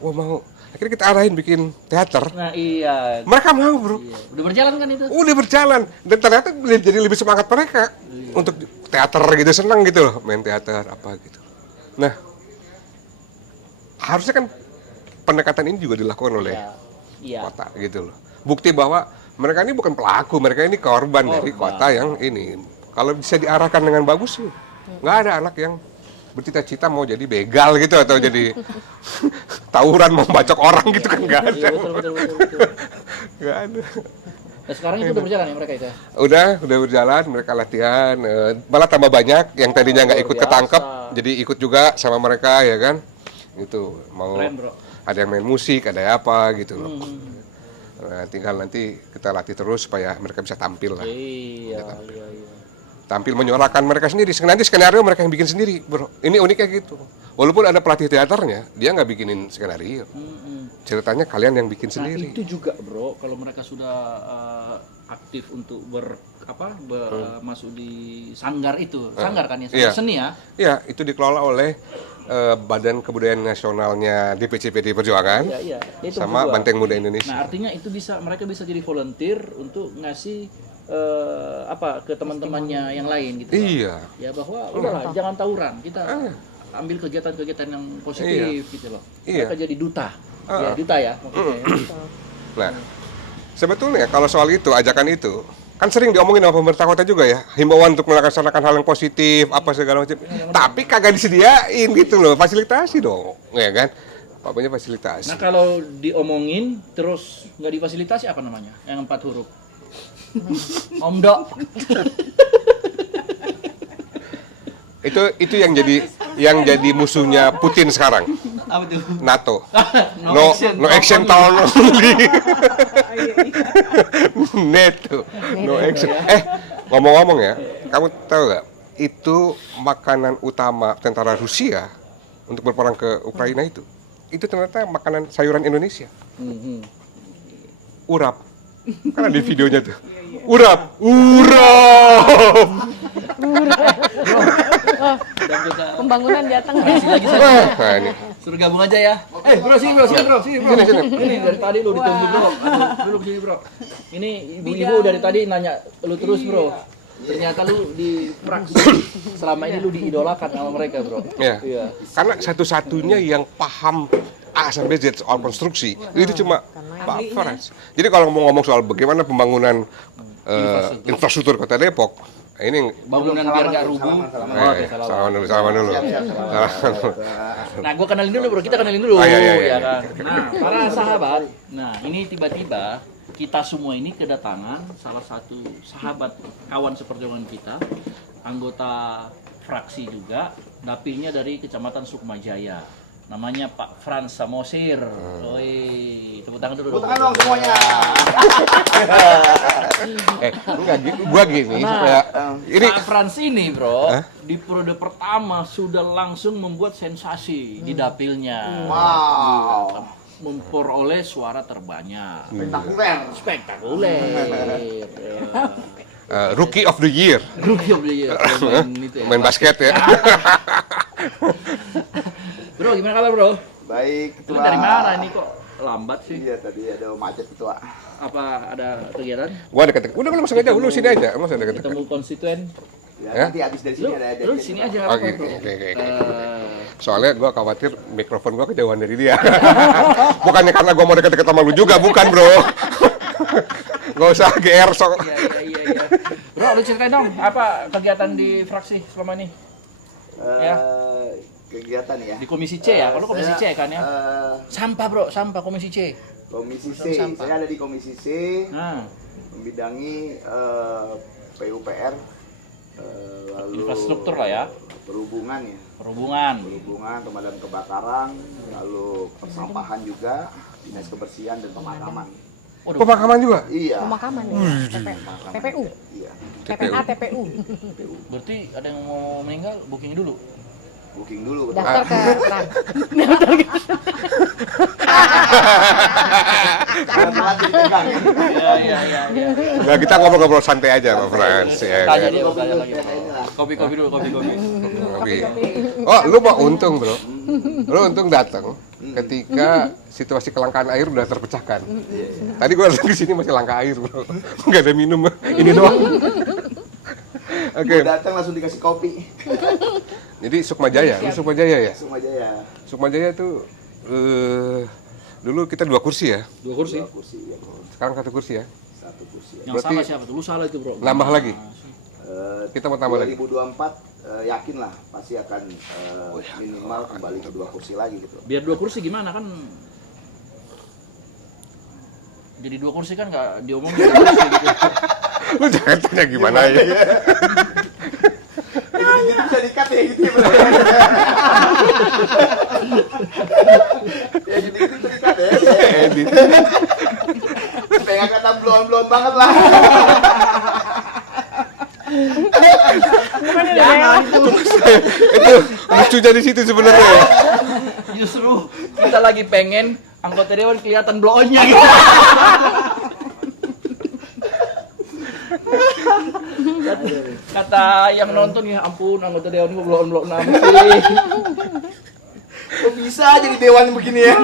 Wah mau. Akhirnya kita arahin bikin teater. Nah iya. Mereka mau bro. Iya. Udah berjalan kan itu? Udah berjalan dan ternyata jadi lebih semangat mereka untuk teater gitu, senang gitu loh main teater apa gitu. Nah harusnya kan pendekatan ini juga dilakukan oleh Iya. kota gitu loh. Bukti bahwa mereka ini bukan pelaku, mereka ini korban dari kota yang ini. Kalau bisa diarahkan dengan bagus sih, nggak ada anak yang bercita-cita mau jadi begal gitu atau jadi tawuran mau bacok orang gitu kan nggak ada. Iya, betul. Nggak ada. Nah, sekarang itu udah berjalan ya mereka itu ya? Udah berjalan, mereka latihan, malah tambah banyak yang tadinya nggak ikut Luar biasa. ketangkep, jadi ikut juga sama mereka ya kan, itu mau Keren, bro. ada yang main musik, ada yang apa gitu loh. Nah, tinggal nanti kita latih terus supaya mereka bisa tampil lah, Iya. tampil menyuarakan mereka sendiri. Nanti skenario mereka yang bikin sendiri, bro. Ini uniknya gitu. Walaupun ada pelatih teaternya, dia nggak bikinin skenario. Ceritanya kalian yang bikin Nah sendiri. itu juga bro, kalau mereka sudah aktif untuk masuk di sanggar itu, sanggar kan ya, Iya. seni ya? Iya, itu dikelola oleh Badan Kebudayaan Nasionalnya DPC PDI Perjuangan Iya. Itu sama berdua. Banteng Muda Indonesia. Nah artinya itu mereka bisa jadi volunteer untuk ngasih ke teman-temannya yang lain gitu. Iya. Ya bahwa udahlah jangan tawuran, kita ambil kegiatan-kegiatan yang positif gitu loh. Iya. Mereka jadi duta. Ya duta ya maksudnya. Ya. Nah, sebetulnya kalau soal itu, ajakan itu, kan sering diomongin sama pemerintah kota juga ya, himbauan untuk melaksanakan hal yang positif, apa segala macam. Tapi kagak disediain gitu loh, fasilitasi dong, ya kan? Pokoknya fasilitasi. Nah kalau diomongin terus nggak difasilitasi apa namanya? Yang 4 huruf. Omdok. Itu yang jadi musuhnya Putin sekarang. Apa tuh? NATO. No No action, action town only. NATO. No action. Ngomong-ngomong ya, kamu tahu nggak? Itu makanan utama tentara Rusia untuk berperang ke Ukraina itu. Itu ternyata makanan sayuran Indonesia. Urap. Kan ada di videonya tuh. Urap. Pembangunan datang. Nah, ini. Suruh gabung aja ya. Bro, sini bro. Sini. Ini dari tadi lu ditunggu bro. Duduk sini bro. Ini ibu-ibu dari tadi nanya lu terus bro. Ternyata lu di fraksi selama ini lu diidolakan sama mereka bro. Ya. Iya. Karena satu-satunya yang paham A sampai Z soal konstruksi itu cuma Pak Frans. Jadi kalau mau ngomong soal bagaimana pembangunan infrastruktur Kota Depok, ini Bangunan biar nggak rubuh. salaman dulu. Nah, gua kenalin dulu bro. Kita kenalin dulu. Oh, iya. Ya kan. Nah, para sahabat. Nah, ini tiba-tiba kita semua ini kedatangan salah satu sahabat kawan seperjuangan kita, anggota fraksi juga, dapilnya dari Kecamatan Sukmajaya. Namanya Pak Frans Samosir. Oi, tepuk tangan dulu. Tepuk tangan dong semuanya. Enggak, gua gini supaya ini Pak Frans ini bro, di periode pertama sudah langsung membuat sensasi di dapilnya. Wow. Memperoleh suara terbanyak. Spektakuler. Rookie of the Year, Rookie of the Year. main basket ya. Bro, gimana kabar bro? Baik, Lu ketua. dari mana ini kok lambat sih? Iya, tadi ada macet ketua. Apa ada kegiatan? Gua deket. Udah lu langsung aja, lu sini aja, lu deket. Ketemu konstituen? Ya, nanti habis dari Lu, sini ada lu sini aja. Oke. Soalnya gua khawatir mikrofon gua kejauhan dari dia. Bukannya karena gua mau deket-deket sama lu juga, bukan bro. Nggak usah GR sok. Iya. Bro, lu ceritain dong apa kegiatan di fraksi selama ini? Ya. Kegiatan ya. Di Komisi C ya? Kalau Komisi C kan ya? Sampah bro, sampah Komisi C. Komisi C. Sampah. Saya ada di Komisi C, Nah, membidangi PUPR, lalu infrastruktur lah ya. perhubungan ya. Perhubungan. Perhubungan, pemadam kebakaran, lalu persampahan juga, dinas kebersihan dan pemakaman. Waduh, Pemakaman juga. Iya. Pemakaman ya. TPU. Iya. TPA TPU. berarti ada yang mau meninggal, booking dulu. Booking dulu. betul. Daftar ke Trans. Jangan telat dipegang. Iya. Nah, kita ngobrol-ngobrol santai aja Pak Frans. Ya, Tanya kan? dia, tanya lagi. Kopi dulu, kopi. Oke. Oh, lu mau untung bro. Lu untung datang ketika situasi kelangkaan air udah terpecahkan. Tadi gua datang ke sini masih langka air bro. Nggak ada minum. Ini doang. Oke. Datang langsung dikasih kopi. Jadi Sukmajaya, lu Sukmajaya ya? Sukmajaya. Sukmajaya tuh dulu kita 2 kursi ya. 2 kursi. 2 kursi ya. Sekarang 1 kursi ya. 1 kursi ya. Yang Berarti- salah siapa tuh? Lu salah itu bro. Nambah lagi. Kita mau tambah lagi. 2024 yakin lah pasti akan minimal kembali ke 2 kursi lagi gitu. Biar 2 kursi gimana kan? Jadi 2 kursi kan nggak diomongin 2 kursi gitu. Lu jangan tanya gimana ya. Jadi bisa dikat ya gitu ya. Ya jadi itu dikat ya. Edit. Supaya nggak kata blon-blon banget lah. Itu lucunya di situ sebenarnya ya. Justru kita lagi pengen anggota dewan kelihatan blow-onnya gitu. Kata yang nonton ya ampun anggota dewan gua blow-on amat sih. Kok bisa jadi dewan begini ya?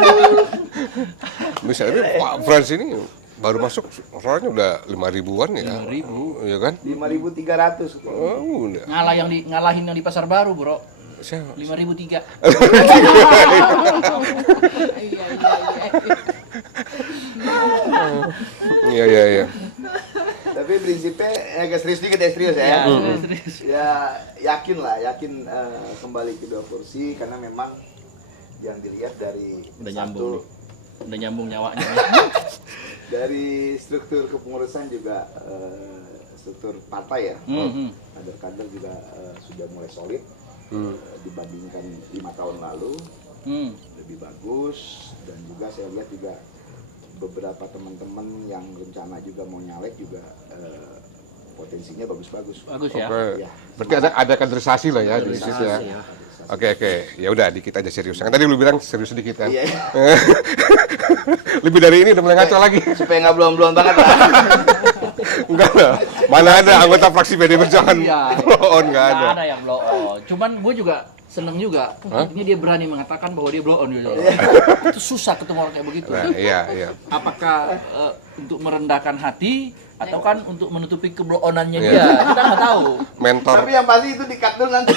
Misalnya Pak Frans ini baru masuk soalnya udah 5.000-an ya. 5.000. Iya kan? 5.300. Oh, udah. Ngalahin yang di Pasar Baru, Bro. Siapa? 5.003. Iya. Tapi prinsipnya agak serius dikit ya, serius ya. Serius. Ya yakin kembali ke 2 kursi karena memang yang dilihat dari Udah nyambung nih. Udah nyambung nyawanya. dari struktur kepengurusan juga struktur partai ya. Kader-kader juga sudah mulai solid dibandingkan 5 tahun lalu. lebih bagus, dan juga saya lihat juga beberapa teman-teman yang rencana juga mau nyalek juga potensinya bagus-bagus. Bagus ya. Oke. Ya. Berarti ada kaderisasi lah ya di situ ya. ya. Oke. Ya udah dikit aja serius. Kan tadi lu bilang serius sedikit kan. Iya, iya. Lebih dari ini udah mulai ngaco lagi. Supaya nggak belum-belum banget lah. Enggak lah. Mana ada anggota fraksi PD Perjuangan Iya. blow on, enggak ada. Nggak ada yang blow on. Cuman gue juga seneng juga. Ini dia berani mengatakan bahwa dia blow on gitu. Itu susah ketemu orang kayak begitu. Nah, iya. Apakah untuk merendahkan hati atau kan untuk menutupi keblow-onannya Iya. dia? Kita nggak tahu. Mentor Tapi yang pasti itu di-cut dulu nanti.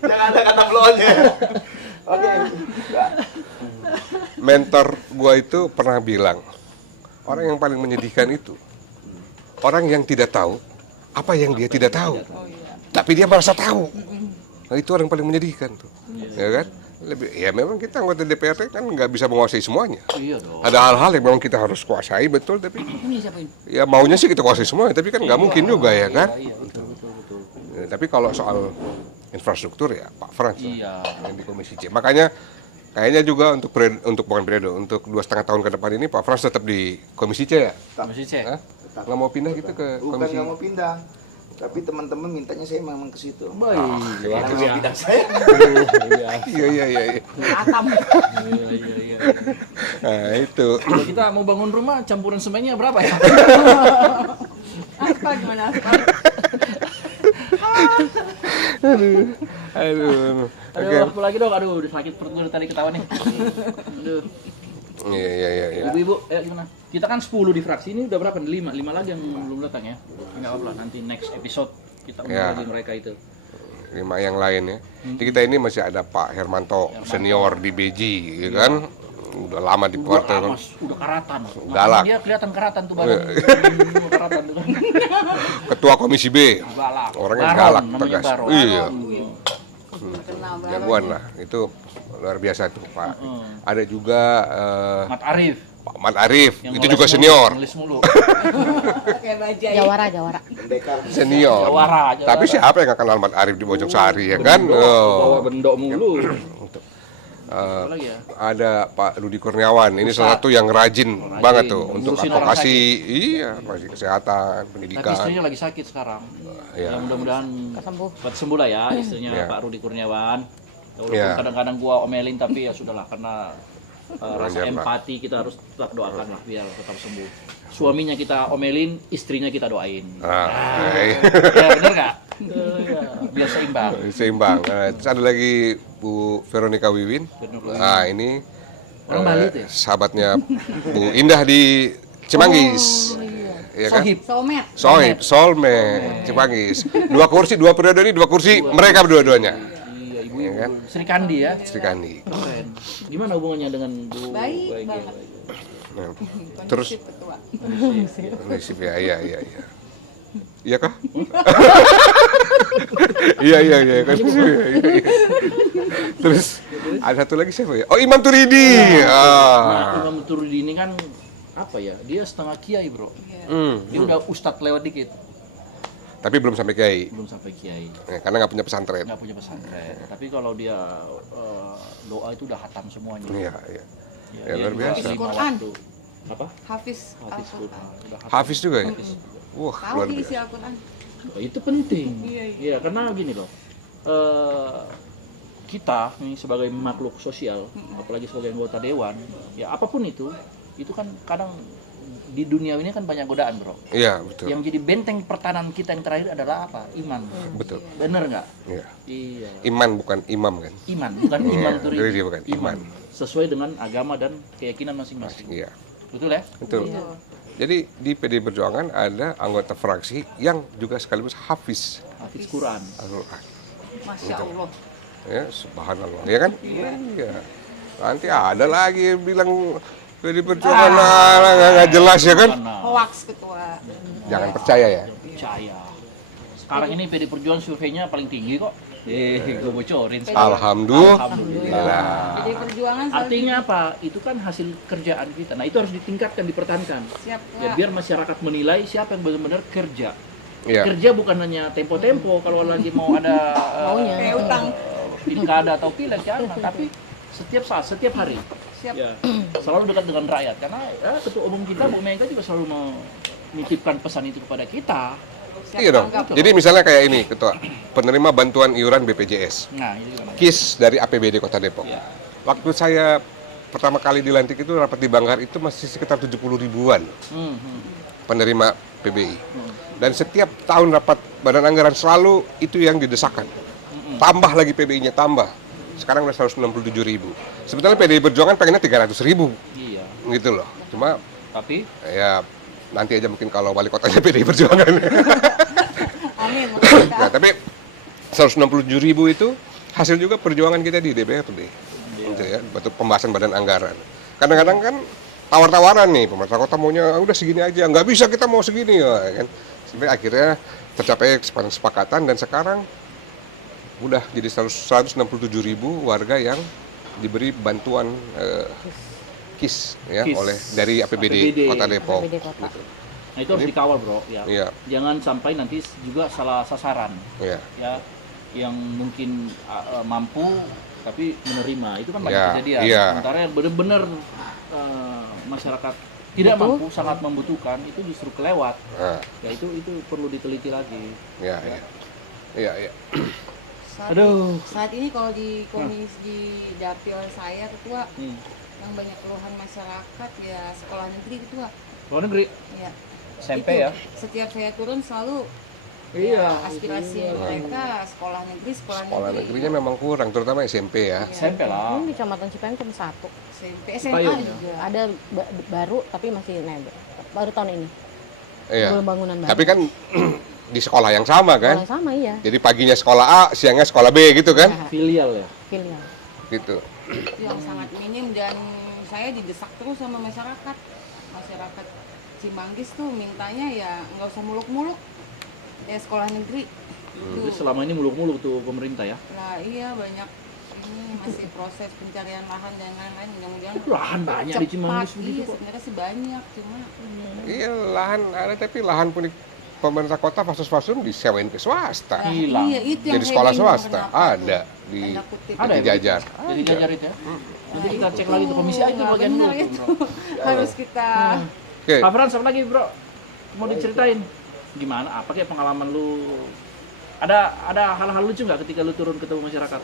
Jangan ada kata blow-onnya. Oke. mentor gua itu pernah bilang, orang yang paling menyedihkan itu orang yang tidak tahu apa yang dia tidak tahu. Tapi dia merasa tahu. Nah, itu orang yang paling menyedihkan tuh. Ya kan? Ya memang kita anggota DPRD kan nggak bisa menguasai semuanya. Iya dong. Ada hal-hal yang memang kita harus kuasai betul, tapi Ini siapa ini? ya maunya sih kita kuasai semuanya, tapi kan nggak mungkin juga ya kan. Iya, betul. Ya, tapi kalau soal infrastruktur ya Pak Frans lah, Iya. yang di Komisi C. Makanya kayaknya juga untuk bukan periode, untuk 2,5 tahun ke depan ini Pak Frans tetap di Komisi C ya. Masih cek. Hah? Nggak mau pindah gitu ke Bukan Komisi. nggak mau pindah, tapi teman-teman mintanya saya memang ke situ. Baik. Karena memang bidang saya. Iya. Atam. Iya. Nah itu. Kalau kita mau bangun rumah, campuran semennya berapa ya? Apa gimana? Aduh. Aduh, apa lagi dong? Aduh, udah sakit perut gue dari tadi ketawa nih. Aduh. Iya. Ibu-ibu, gimana? Kita kan 10 di fraksi ini udah berapa? 5 lagi yang belum datang ya. Enggak apa-apa, nanti next episode kita undang Ya. lagi mereka itu. 5 yang lain ya. Jadi kita ini masih ada Pak Hermanto senior di BJ, ya kan? Udah lama di partai kan. Udah karatan. Galak. Dia kelihatan karatan tuh badan. Karatan tuh kan. Ketua Komisi B. Galak. Orangnya Baron, galak, namanya tegas. Baron. Iya. Kenal banget. Jagoan lah. Itu luar biasa tuh Pak. Ada juga Mat Arif. Pak Mat Arif, yang itu ngeles juga mulu, senior. ngeles mulu. Kayak bajai. Jawara. Pendekar. Senior. Jawara. Tapi siapa yang nggak kenal Mat Arif di Bojongsari ya kan? Bawa bendok mulu. Eh, Apa lagi ya? ada Pak Rudi Kurniawan. Ini salah satu yang rajin banget tuh untuk Ngurusin orang advokasi, iya, advokasi kesehatan, Tapi pendidikan. istrinya lagi sakit sekarang. Iya. Ya mudah-mudahan Sembuh. cepat sembuh lah ya istrinya Iya. Pak Rudi Kurniawan. Walaupun Iya. kadang-kadang gua omelin tapi ya sudahlah karena rasa Wajar, Pak. empati kita harus tetap doakan lah biar tetap sembuh. Suaminya kita omelin, istrinya kita doain. Iya. Ya benar nggak? Ya, biar seimbang. Seimbang. Terus ada lagi Bu Veronica Wiwin. Nah ini Orang Bali tuh ya? sahabatnya Bu Indah di Cimanggis. Iya kan? Soulmate. Soulmate, Cimanggis. 2 kursi, 2 periode ini 2 kursi mereka berdua-duanya. Iya, ibu Iya kan? Sri Kandi ya. Sri Kandi. Keren. Gimana hubungannya dengan Bu? Baik ya, banget. Nah, terus Kondusif ketua. Kondusif ya, iya. Iya kah? Iya, kondusif. Iya. Terus ada satu lagi siapa ya? Oh, Imam Turidi. Nah, Imam Turidi ini kan apa ya? Dia setengah kiai, Bro. Dia udah ustadz lewat dikit, Tapi belum sampai kiai. belum sampai kiai. Karena nggak punya pesantren. Nggak punya pesantren. Tapi kalau dia doa itu udah hatam semuanya. Iya. Ya, Ya, dia luar juga biasa. lima Quran. waktu. Apa? Hafiz Hafiz Al-Quran. Quran. Udah hatam. Hafiz juga ya? Hafiz. Wah, Tahu luar di isi biasa. Al-Quran. Itu penting. Iya. Iya, karena gini loh. Kita nih sebagai makhluk sosial, apalagi sebagai anggota dewan, ya apapun itu kan kadang di dunia ini kan banyak godaan, Bro. Iya, betul. Yang jadi benteng pertahanan kita yang terakhir adalah apa? Iman. Betul. Bener nggak? Iya. Iya. Iman bukan imam kan? Iman, bukan Iya, iman Turidi. jadi dia bukan iman. Sesuai dengan agama dan keyakinan masing-masing. Iya, Betul ya? betul. Jadi di PD Perjuangan ada anggota fraksi yang juga sekaligus hafiz Hafiz Quran. Al-Quran. Masya Allah. Ya, subhanallah. Ya kan? Iya. Nanti ada lagi yang bilang PD Perjuangan nggak jelas ya kan? Mana? Hoax ketua. Jangan percaya ya. Percaya. Sekarang ini PD Perjuangan surveinya paling tinggi kok. Gue bocorin. Alhamdulillah. Jadi perjuangan selalu Artinya apa? Itu kan hasil kerjaan kita. Nah itu harus ditingkatkan, dipertahankan. siap. Ya biar masyarakat menilai siapa yang benar-benar kerja. Iya. Kerja bukan hanya tempo-tempo kalau lagi mau ada Maunya. Kayak utang. pilkada atau pileg jangan, tapi setiap saat, setiap hari. Siap. Ya, selalu dekat dengan rakyat karena ya, ketua umum kita Bu Mega juga selalu menitipkan pesan itu kepada kita. Siap Iya dong. tanggap. Jadi misalnya kayak ini, Ketua, penerima bantuan iuran BPJS, Nah, ini gimana? KIS dari APBD Kota Depok. Ya. Waktu saya pertama kali dilantik itu rapat di Banggar itu masih sekitar 70 ribuan penerima PBI. Dan setiap tahun rapat badan anggaran selalu itu yang didesakan. Tambah lagi PBI-nya, tambah. Sekarang udah 167 ribu. Sebetulnya PDI Perjuangan pengennya 300 ribu. Iya. Gitu loh. Cuma Tapi ya nanti aja mungkin kalau wali kotanya PDI Perjuangan. Amin. Mudah-mudahan. Nah, tapi 167 ribu itu hasil juga perjuangan kita di DPRD. Gitu ya, untuk pembahasan badan anggaran. Kadang-kadang kan tawar-tawaran nih, pemerintah kota maunya udah segini aja, nggak bisa kita mau segini ya kan. Sampai akhirnya tercapai kesepakatan dan sekarang udah jadi 167 ribu warga yang diberi bantuan KIS ya KIS. oleh dari APBD Kota Depok. APBD Kota. Gitu. nah itu harus dikawal, Bro, ya. Iya. Jangan sampai nanti juga salah sasaran. Iya. Ya, yang mungkin mampu tapi menerima itu kan banyak Ya, kejadian. iya. Sementara yang benar-benar masyarakat tidak mampu, sangat membutuhkan itu justru kelewat. Nah, Ya itu perlu diteliti lagi. iya, iya. Iya, iya. Saat ini kalau di komisi di dapil saya ketua Hmm. yang banyak keluhan masyarakat ya sekolah negeri ketua. Luar negeri, Ya. SMP Itu, ya. Setiap saya turun selalu Iya, ya, aspirasi mereka sekolah negeri, Sekolah negerinya memang kurang, terutama SMP ya. SMP lah. Di Kecamatan Cipayung cuma 1. SMP, SMA Payung, ya. juga. Ada baru tapi masih baru tahun ini. Iya. Belum bangunan baru. Tapi kan di sekolah yang sama kan. Kalau sama iya, Jadi paginya sekolah A, siangnya sekolah B gitu kan. Filial ya. filial. Gitu. Itu yang sangat minim dan saya didesak terus sama masyarakat Cimanggis tuh mintanya ya nggak usah muluk-muluk ya sekolah negeri Jadi selama ini muluk-muluk tuh pemerintah ya. lah iya banyak ini masih proses pencarian lahan dan lain-lain mudah-mudahan Lahan banyak di Cimanggis cepat. begitu Iya kok. sebenarnya sih banyak cuma Iya, lahan ada tapi lahan pun di pemerintah kota fasus-fasum disewain ke swasta. nah, Hilang. iya itu yang Jadi saya sekolah bingung swasta kenapa ada tuh. di Tanda kutip. Ada ya? Jajar. Jadi jajar itu ya. Nanti kita cek lagi tuh komisi Tuh, aja nggak bagian bener dulu tuh, itu. Bro. Harus kita Oke. Pak Frans, apa lagi, Bro? Mau diceritain gimana? Apa kayak pengalaman lu? Ada hal-hal lucu nggak ketika lu turun ketemu masyarakat?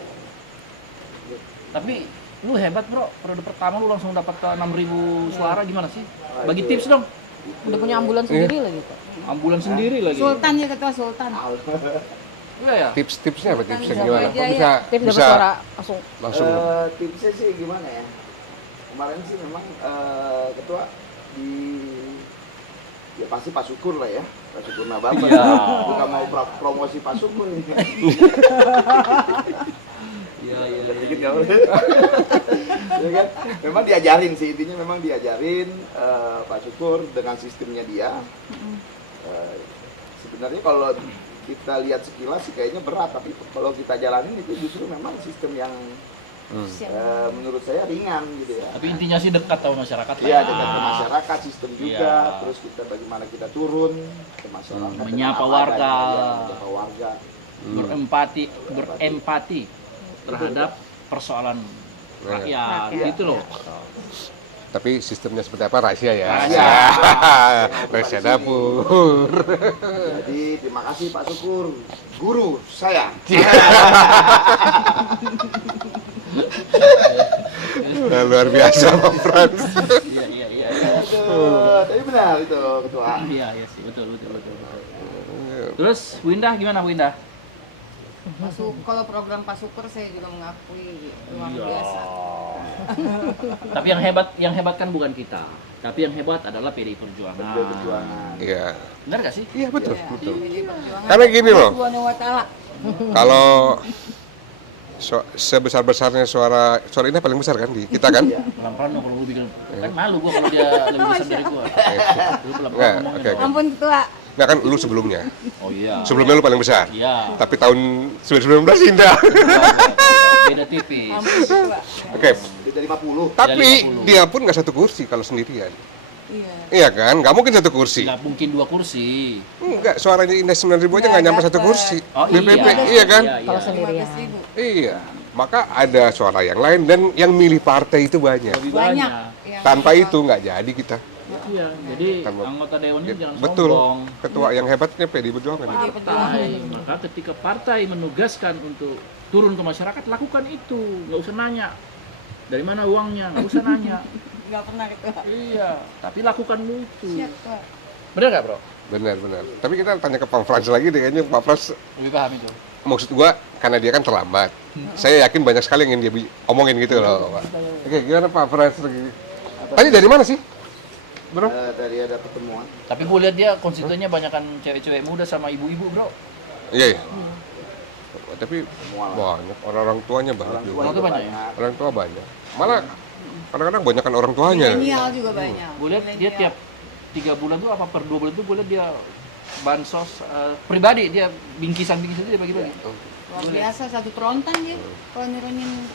Tapi lu hebat, Bro. Periode pertama lu langsung dapat ke 6.000 suara gimana sih? Bagi tips dong. Udah punya ambulan sendiri lagi Pak. Ambulan sendiri lagi. Sultan ya ketua Sultan Iya ya. Tips-tipsnya apa tipsnya Bisa gimana? aja Kok ya. bisa Tips dapat bisa suara langsung. langsung Tipsnya sih gimana ya? Kemarin sih memang ketua di ya pasti Pak Syukur lah ya, Pak Syukur Nababan. Iya. Bukan mau promosi Pak Syukur nih. Iya. Dikit nggak boleh. Ya kan? Memang diajarin sih, intinya memang diajarin Pak Syukur dengan sistemnya dia. Sebenarnya kalau kita lihat sekilas sih kayaknya berat, tapi kalau kita jalanin itu justru memang sistem yang menurut saya ringan gitu ya. Tapi intinya sih dekat sama masyarakat lah. Iya, dekat ke masyarakat, sistem juga, Iya. terus kita bagaimana kita turun ke masyarakat, dengan Menyapa apa warga. adanya, ya, menyapa warga. Berempati terhadap persoalan rakyat. Rakyat. Gitu loh. tapi sistemnya seperti apa rahasia ya. Rahasia. Rahasia dapur. Jadi terima kasih Pak Syukur, guru saya. Luar biasa Pak Frans. Iya. Aduh, tapi benar itu ketua. Iya sih, betul. Terus Windah gimana Windah? kalau program Pak Syukur saya juga mengakui luar Iya. biasa Tapi yang hebat kan bukan kita, tapi yang hebat adalah PDI Perjuangan. Beliau perjuangan. Iya. Benar gak sih? Iya betul, Ya, betul. PDI Perjuangan Karena gini loh. Subhanahu wa ta'ala. Kalau sebesar-besarnya suara ini paling besar kan di kita kan? Pelan-pelan dong kalau gue bikin, kan malu gue kalau dia lebih besar dari gue. Lu pelan-pelan Nggak, ngomongin oke. dong. Ampun ketua Nah kan lu sebelumnya. Oh iya. Sebelumnya lu paling besar. Iya. Tapi tahun 2019 indah. Beda tipis. ampun ketua Oke. Dia dari 50. Tapi 50. dia pun nggak satu kursi kalau sendirian. iya Iya kan? Nggak mungkin satu kursi. Nggak mungkin 2 kursi. Enggak, suaranya Indah 9.000 aja nggak nyampe satu kursi. Oh, BPP, iya. iya kan? Iya. Kalau sendirian. 15.000 Iya. maka ada suara yang lain dan yang milih partai itu banyak. Lebih Banyak. banyak. Yang Tanpa itu nggak jadi kita. Iya, jadi Tanpa- anggota dewan ini jangan Betul. sombong. Ketua yang hebatnya PD Perjuangan. Partai, maka ketika partai menugaskan untuk turun ke masyarakat, lakukan itu, nggak usah nanya dari mana uangnya, nggak usah nanya. nggak pernah gitu. Iya, tapi lakukan itu. Siap, Pak. Benar nggak, bro? Benar. Tapi kita tanya ke Pak Frans lagi deh, kayaknya Pak Frans Lebih paham itu. maksud gua karena dia kan terlambat. Saya yakin banyak sekali yang ingin dia omongin gitu loh, Pak. Oke, gimana Pak Frans? Tadi dari mana sih? Bro? Dari ada pertemuan. Tapi gue lihat dia konstituennya banyakan cewek-cewek muda sama ibu-ibu, bro. Iya. Tapi banyak orang tuanya banyak Orang juga. tua Itu juga banyak ya? banyak. Orang tua banyak. Malah kadang-kadang banyakan orang tuanya. Milenial juga banyak. Gue lihat dia Milenial. tiap 3 bulan tuh apa per 2 bulan tuh gue lihat dia bansos pribadi, dia bingkisan-bingkisan dia bagi-bagi. Luar biasa, satu trontan dia kalau nurunin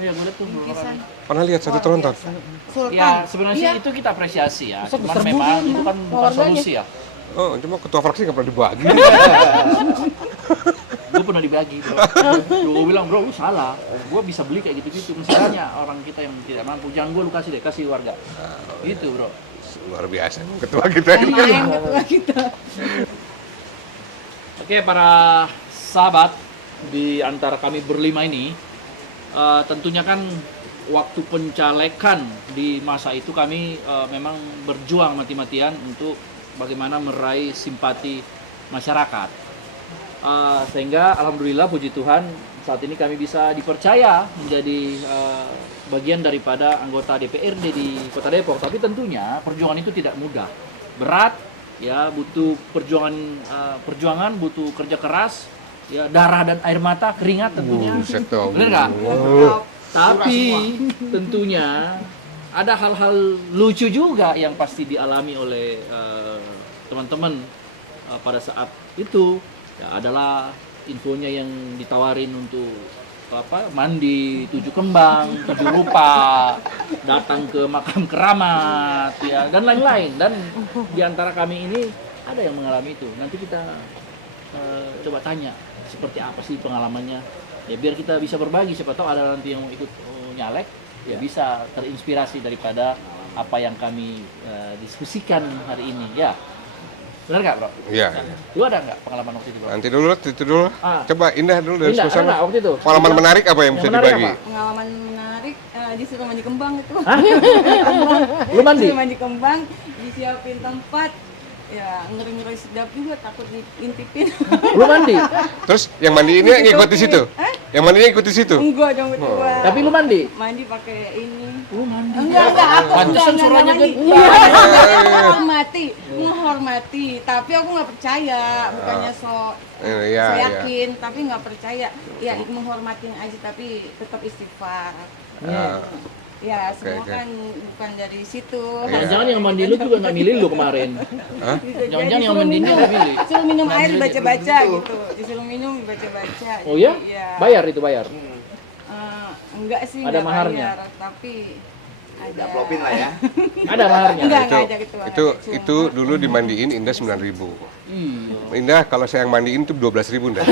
Iya, gue lihat tuh beberapa bingkisan. kali. Pernah lihat satu Luar tronton? biasa. Sultan. Ya sebenarnya Iya. sih itu kita apresiasi ya, Masa cuman besar memang juga itu kan bukan keluarganya. solusi ya. Oh, cuma ketua fraksi nggak pernah dibagi. Gue pernah dibagi, bro. Gue bilang, bro, lu salah. Gue bisa beli kayak gitu-gitu. Misalnya orang kita yang tidak mampu, jangan gue lu kasih deh, kasih warga. Gitu, bro. Luar biasa ketua kita ini. Main ketua kita. Oke, para sahabat, di antara kami berlima ini, tentunya kan waktu pencalekan di masa itu kami memang berjuang mati-matian untuk bagaimana meraih simpati masyarakat. Sehingga alhamdulillah puji Tuhan saat ini kami bisa dipercaya menjadi bagian daripada anggota DPRD di Kota Depok. Tapi tentunya perjuangan itu tidak mudah, berat, ya butuh perjuangan, butuh kerja keras, ya darah dan air mata, keringat tentunya. Buset dong. Bener nggak? Tapi tentunya ada hal-hal lucu juga yang pasti dialami oleh teman-teman pada saat itu. Ya, adalah infonya yang ditawarin untuk mandi 7 kembang, 7 rupa, datang ke makam keramat, ya dan lain-lain. Dan di antara kami ini ada yang mengalami itu. Nanti kita coba tanya seperti apa sih pengalamannya. Ya biar kita bisa berbagi, siapa tahu ada nanti yang mau ikut nyalek, ya bisa terinspirasi daripada apa yang kami diskusikan hari ini. Ya, benar nggak, bro? Iya. Lu ada nggak pengalaman waktu itu, bro? Nanti dulu, itu dulu. Ah. Coba Indah dulu dari Indah, ada suasana. nggak waktu itu? Pengalaman menarik apa yang bisa menarik dibagi? apa? Pengalaman menarik disuruh mandi kembang itu. Lu mandi? Disuruh mandi kembang, disiapin tempat. Ya, ngeri-ngeri sedap juga, takut diintipin. Lu mandi? Terus yang mandi ini ngikut di situ? Hah? Yang mandi ikut di situ? Enggak dong, betul. Tapi lu mandi? Mandi pakai ini. Lu mandi? Enggak, aku Pantesan suaranya mandi. gede. Menghormati, tapi aku nggak percaya, bukannya so Iya, so iya. yakin, tapi nggak percaya. Ya, menghormatin aja, tapi tetap istighfar. Ah, Ya, semua oke. kan bukan dari situ. Jangan-jangan yang mandi lu juga nggak milih lu kemarin. Bisa Jangan-jangan jadi yang suruh mandinya minum. nggak milih. Suruh minum air baca-baca gitu. Disuruh minum baca-baca. Oh ya? Iya. Bayar itu bayar. Enggak sih, Ada enggak maharnya? bayar, tapi ada. Aplopin lah ya. Ada maharnya. Enggak itu, ada gitu. itu dulu dimandiin Indah 9.000. Iya. Indah kalau saya yang mandiin itu 12.000 Indah.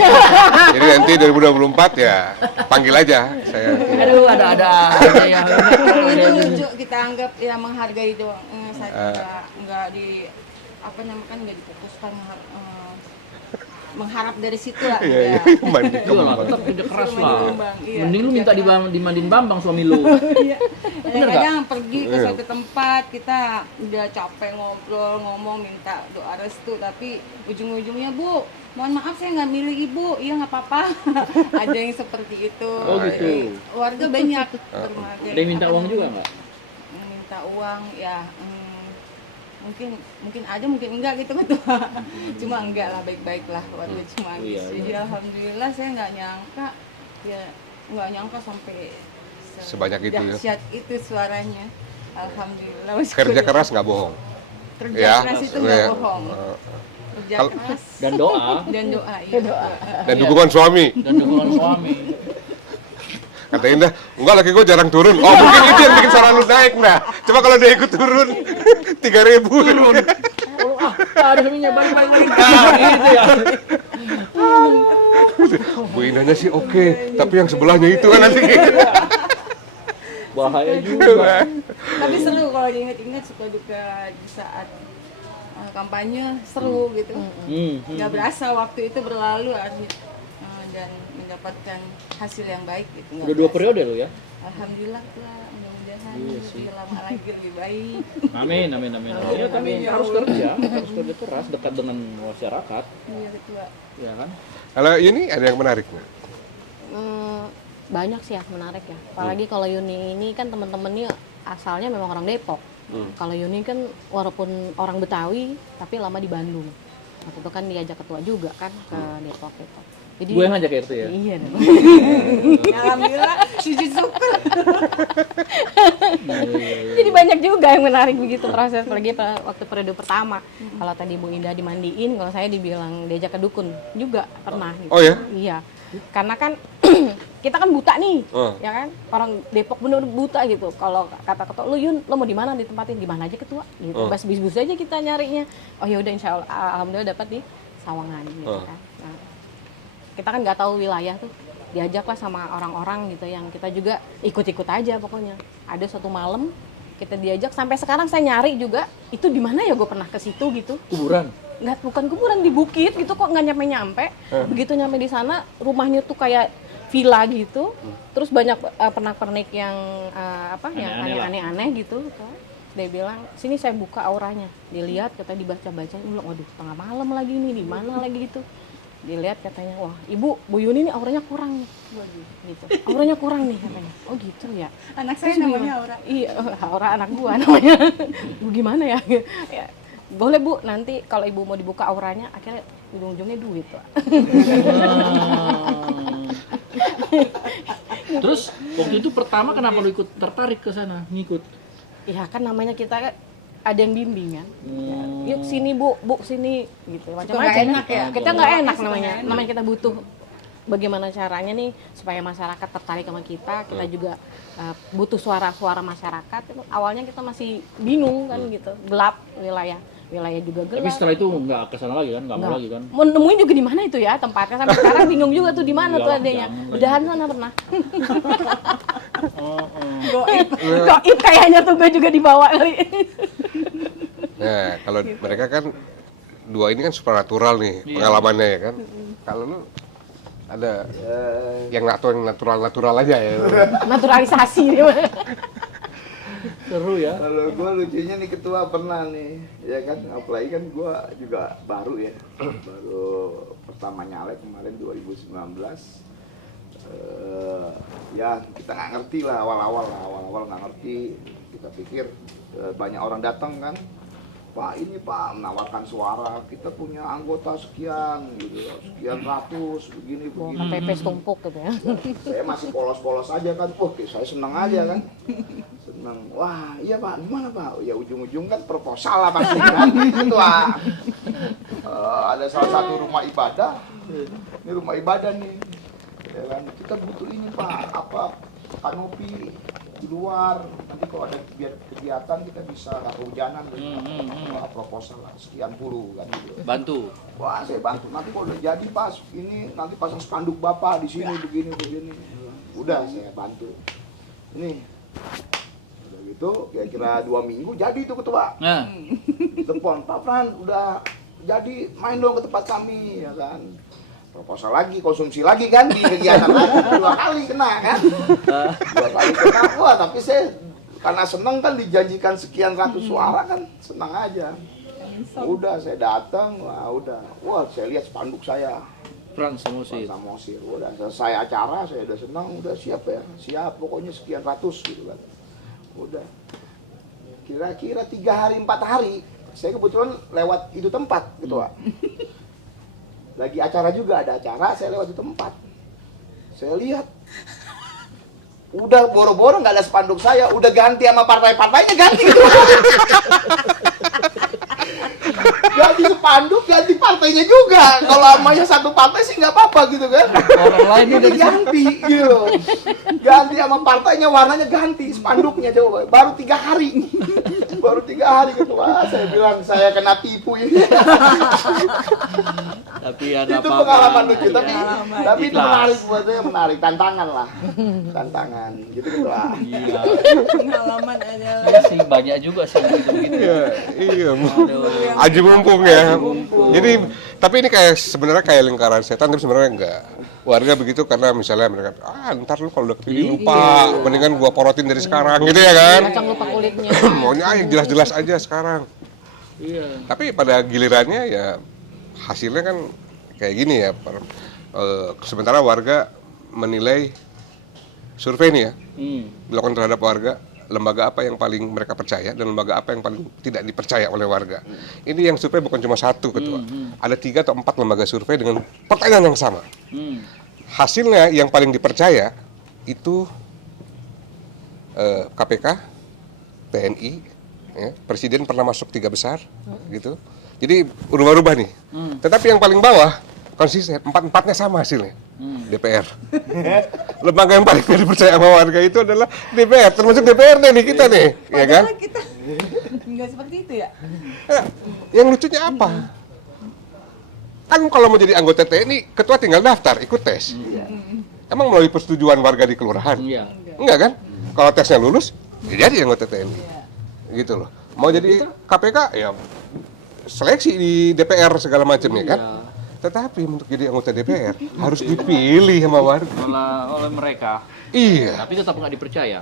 Jadi nanti 2024 ya panggil aja saya. Aduh, ada yang Itu lucu, kita anggap ya menghargai doang. Enggak di apa namanya kan enggak diputuskan mengharap dari situ lah. Iya, ya. mandi Iya lah, kembang. tetap kerja keras Suruh lah. mandi kembang, iya. Mending lu minta dimandiin Bambang suami lu. Iya. Kadang-kadang pergi ke suatu tempat kita udah capek ngobrol, ngomong, minta doa restu, tapi ujung-ujungnya Bu, mohon maaf saya nggak milih ibu, iya nggak apa-apa. Ada yang seperti itu. Oh, gitu. Warga banyak berbagai. Ada yang minta uang juga nggak? Minta uang ya. Mungkin ada, mungkin enggak gitu ketua. Cuma enggak lah, baik-baik lah warga Cimanggis. Iya, Jadi alhamdulillah saya nggak nyangka, ya nggak nyangka sampai Sebanyak itu ya. dahsyat itu suaranya. Alhamdulillah. Kerja keras nggak bohong. Kerja Ya. keras itu nggak Ya. bohong. Kerja Kal- keras Dan doa dan doa, iya. Dan dukungan suami. dan dukungan suami. Kata Indah, enggak laki gue jarang turun. Oh mungkin itu yang bikin suara lu naik nah. Coba kalau dia ikut turun 3.000. Oh, ada suaminya balik. Nah, gitu ya. Bu Indahnya sih oke, tapi yang sebelahnya itu kan nanti. Bahaya juga. Tapi seru kalau diingat-ingat suka duka di saat kampanye seru gitu. Nggak berasa waktu itu berlalu dan mendapatkan hasil yang baik gitu. Nggak Udah 2 berasa. periode lo ya. Alhamdulillah lah, mudah-mudahan Iya lebih lama lagi lebih baik. Amin. Ya, tapi harus kerja keras dekat dengan masyarakat, Iya ketua. ya kan? Kalau ini ada yang menarik nggak? Banyak sih ya menarik ya. Apalagi kalau Yuni ini kan teman-temannya asalnya memang orang Depok. Kalau Yuni kan walaupun orang Betawi tapi lama di Bandung. Waktu itu kan diajak ketua juga kan ke Depok gitu. Jadi Gue yang ngajak RT ya. Iya dong. Alhamdulillah sujud syukur. Jadi banyak juga yang menarik begitu proses, apalagi waktu periode pertama. Kalau tadi Bu Indah dimandiin, kalau saya dibilang diajak ke dukun juga pernah gitu. Oh ya? Iya. Karena kan kita kan buta nih, ya kan? Orang Depok bener buta gitu. Kalau kata ketua, lu Yun, lu mau di mana ditempatin? Di mana aja ketua? Gitu. Bas-bis aja kita nyarinya. Oh ya udah insya Allah, alhamdulillah dapat di Sawangan gitu kan. Nah, kita kan nggak tahu wilayah tuh, diajaklah sama orang-orang gitu yang kita juga ikut-ikut aja pokoknya. Ada suatu malam kita diajak, sampai sekarang saya nyari juga itu di mana ya, gue pernah ke situ gitu. Kuburan. Nggak, bukan kuburan, di bukit gitu kok, nggak nyampe-nyampe. Begitu nyampe di sana rumahnya tuh kayak villa gitu, terus banyak pernak-pernik yang yang Aneh-aneh lah. aneh-aneh gitu. Dia bilang sini saya buka auranya, dilihat, kata dibaca-baca, bilang waduh tengah malam lagi nih, di mana lagi gitu. Dilihat katanya, wah ibu, Bu Yuni ini auranya kurang nih, gitu. Auranya kurang nih katanya. Oh gitu ya. Anak saya Terus namanya gimana? Aura. Iya, Aura anak gua namanya. Bu gimana ya? Ya, boleh Bu, nanti kalau ibu mau dibuka auranya, akhirnya ujung-ujungnya duit Pak. Terus waktu itu pertama kenapa lu ikut tertarik ke sana, ngikut? Ya kan namanya kita ada yang bimbing kan. Ya, yuk sini Bu sini gitu. Macam-macam. nggak enak ya? Kita nggak enak Suka namanya. nggak enak. Namanya kita butuh bagaimana caranya nih supaya masyarakat tertarik sama kita. Kita juga butuh suara-suara masyarakat. Itu awalnya kita masih bingung kan gitu. Gelap wilayah juga gelap. Tapi setelah itu nggak ke sana lagi kan, nggak mau Nggak. lagi kan? Mau nemuin juga di mana itu ya tempatnya, sampai sekarang bingung juga tuh di mana tuh Iyalah, adanya. jangan. Udahan sana pernah. Goib kayaknya tuh gue juga dibawa kali. Nah, kalau mereka kan dua ini kan supernatural nih pengalamannya ya kan. Kalau lu ada yang natural aja ya. Naturalisasi. Seru ya. Kalau gue lucunya nih ketua pernah nih, ya kan, apalagi kan gue juga baru ya, baru pertama nyalek kemarin 2019. Ya kita nggak ngerti lah awal-awal nggak ngerti. Kita pikir banyak orang datang kan, Pak ini Pak menawarkan suara, kita punya anggota sekian gitu, sekian ratus begini. KTP tumpuk gitu ya. Saya masih polos-polos aja kan, saya seneng aja kan, seneng. Wah iya Pak, gimana Pak? Ya ujung-ujung kan proposal lah pasti kan. Itu ada salah satu rumah ibadah, ini rumah ibadah nih, ya kan, kita butuh ini Pak, kanopi di luar, nanti kalau ada kegiatan kita bisa kehujanan gitu. Proposal lah sekian puluh kan gitu. Bantu. Wah saya bantu, nanti kalau udah jadi pas ini nanti pasang spanduk bapak di sini begini. Udah saya bantu. Ini udah gitu kira-kira 2 minggu jadi itu ketua. Nah, Telepon Pak Fran udah jadi, main dong ke tempat kami ya kan. Proposal lagi, konsumsi lagi kan di kegiatan lagi, 2 kali kena kan. 2 kali kena, wah tapi saya karena seneng kan dijanjikan sekian ratus suara kan, senang aja. Udah saya datang, wah saya lihat spanduk saya, Frans Samosir. Samosir, udah selesai acara, saya udah senang, udah siap pokoknya sekian ratus gitu kan. Udah, kira-kira 3 hari 4 hari, saya kebetulan lewat itu tempat gitu Pak. Lagi acara juga, ada acara, saya lewat di tempat. Saya lihat, udah boro-boro nggak ada spanduk saya, udah ganti sama partai-partainya ganti gitu. Ganti spanduk, ganti partainya juga. Kalau namanya satu partai sih nggak apa-apa gitu kan. Orang lain Ini udah ganti gitu. Ganti sama partainya, warnanya ganti, spanduknya coba. Baru 3 hari. Baru 3 hari ketua, saya bilang saya kena tipu ini. Tapi ada Itu apa-apa. pengalaman lucu, tapi itu Ikhlas. menarik buat saya, menarik, tantangan lah. Tantangan, gitu ketua. Iya. Pengalaman adalah Iya sih, banyak juga sih gitu-gitu. Iya. Aji mumpung ya. Jadi tapi ini kayak sebenarnya kayak lingkaran setan, tapi sebenarnya enggak. Warga begitu karena misalnya mereka, ntar lu kalau udah kepilih lupa, mendingan gua porotin dari sekarang gitu ya kan. Kacang lupa kulitnya. Maunya yang jelas-jelas aja sekarang. Iya. Tapi pada gilirannya ya hasilnya kan kayak gini ya. Sementara warga menilai survei nih ya, dilakukan terhadap warga, lembaga apa yang paling mereka percaya dan lembaga apa yang paling tidak dipercaya oleh warga. Ini yang survei bukan cuma satu ketua, ada 3 atau 4 lembaga survei dengan pertanyaan yang sama. Hasilnya yang paling dipercaya itu KPK, TNI, ya, Presiden pernah masuk 3 besar, gitu. Jadi berubah-ubah nih. Tetapi yang paling bawah konsisten, 4-4-nya sama hasilnya. DPR. Lembaga yang paling tidak dipercaya sama warga itu adalah DPR, termasuk DPRD nih kita nih, ya kan? padahal kita nggak seperti itu ya. Ya, yang lucunya apa? Kan kalau mau jadi anggota TNI, ketua tinggal daftar, ikut tes. Emang melalui persetujuan warga di kelurahan? Iya. Enggak kan? Kalau tesnya lulus, ya jadi anggota TNI. Gitu loh. Mau jadi KPK, ya seleksi di DPR segala macam ya kan? Iya. Tetapi untuk jadi anggota DPR harus dipilih sama warga. Oleh mereka. Iya. Tapi tetap nggak dipercaya.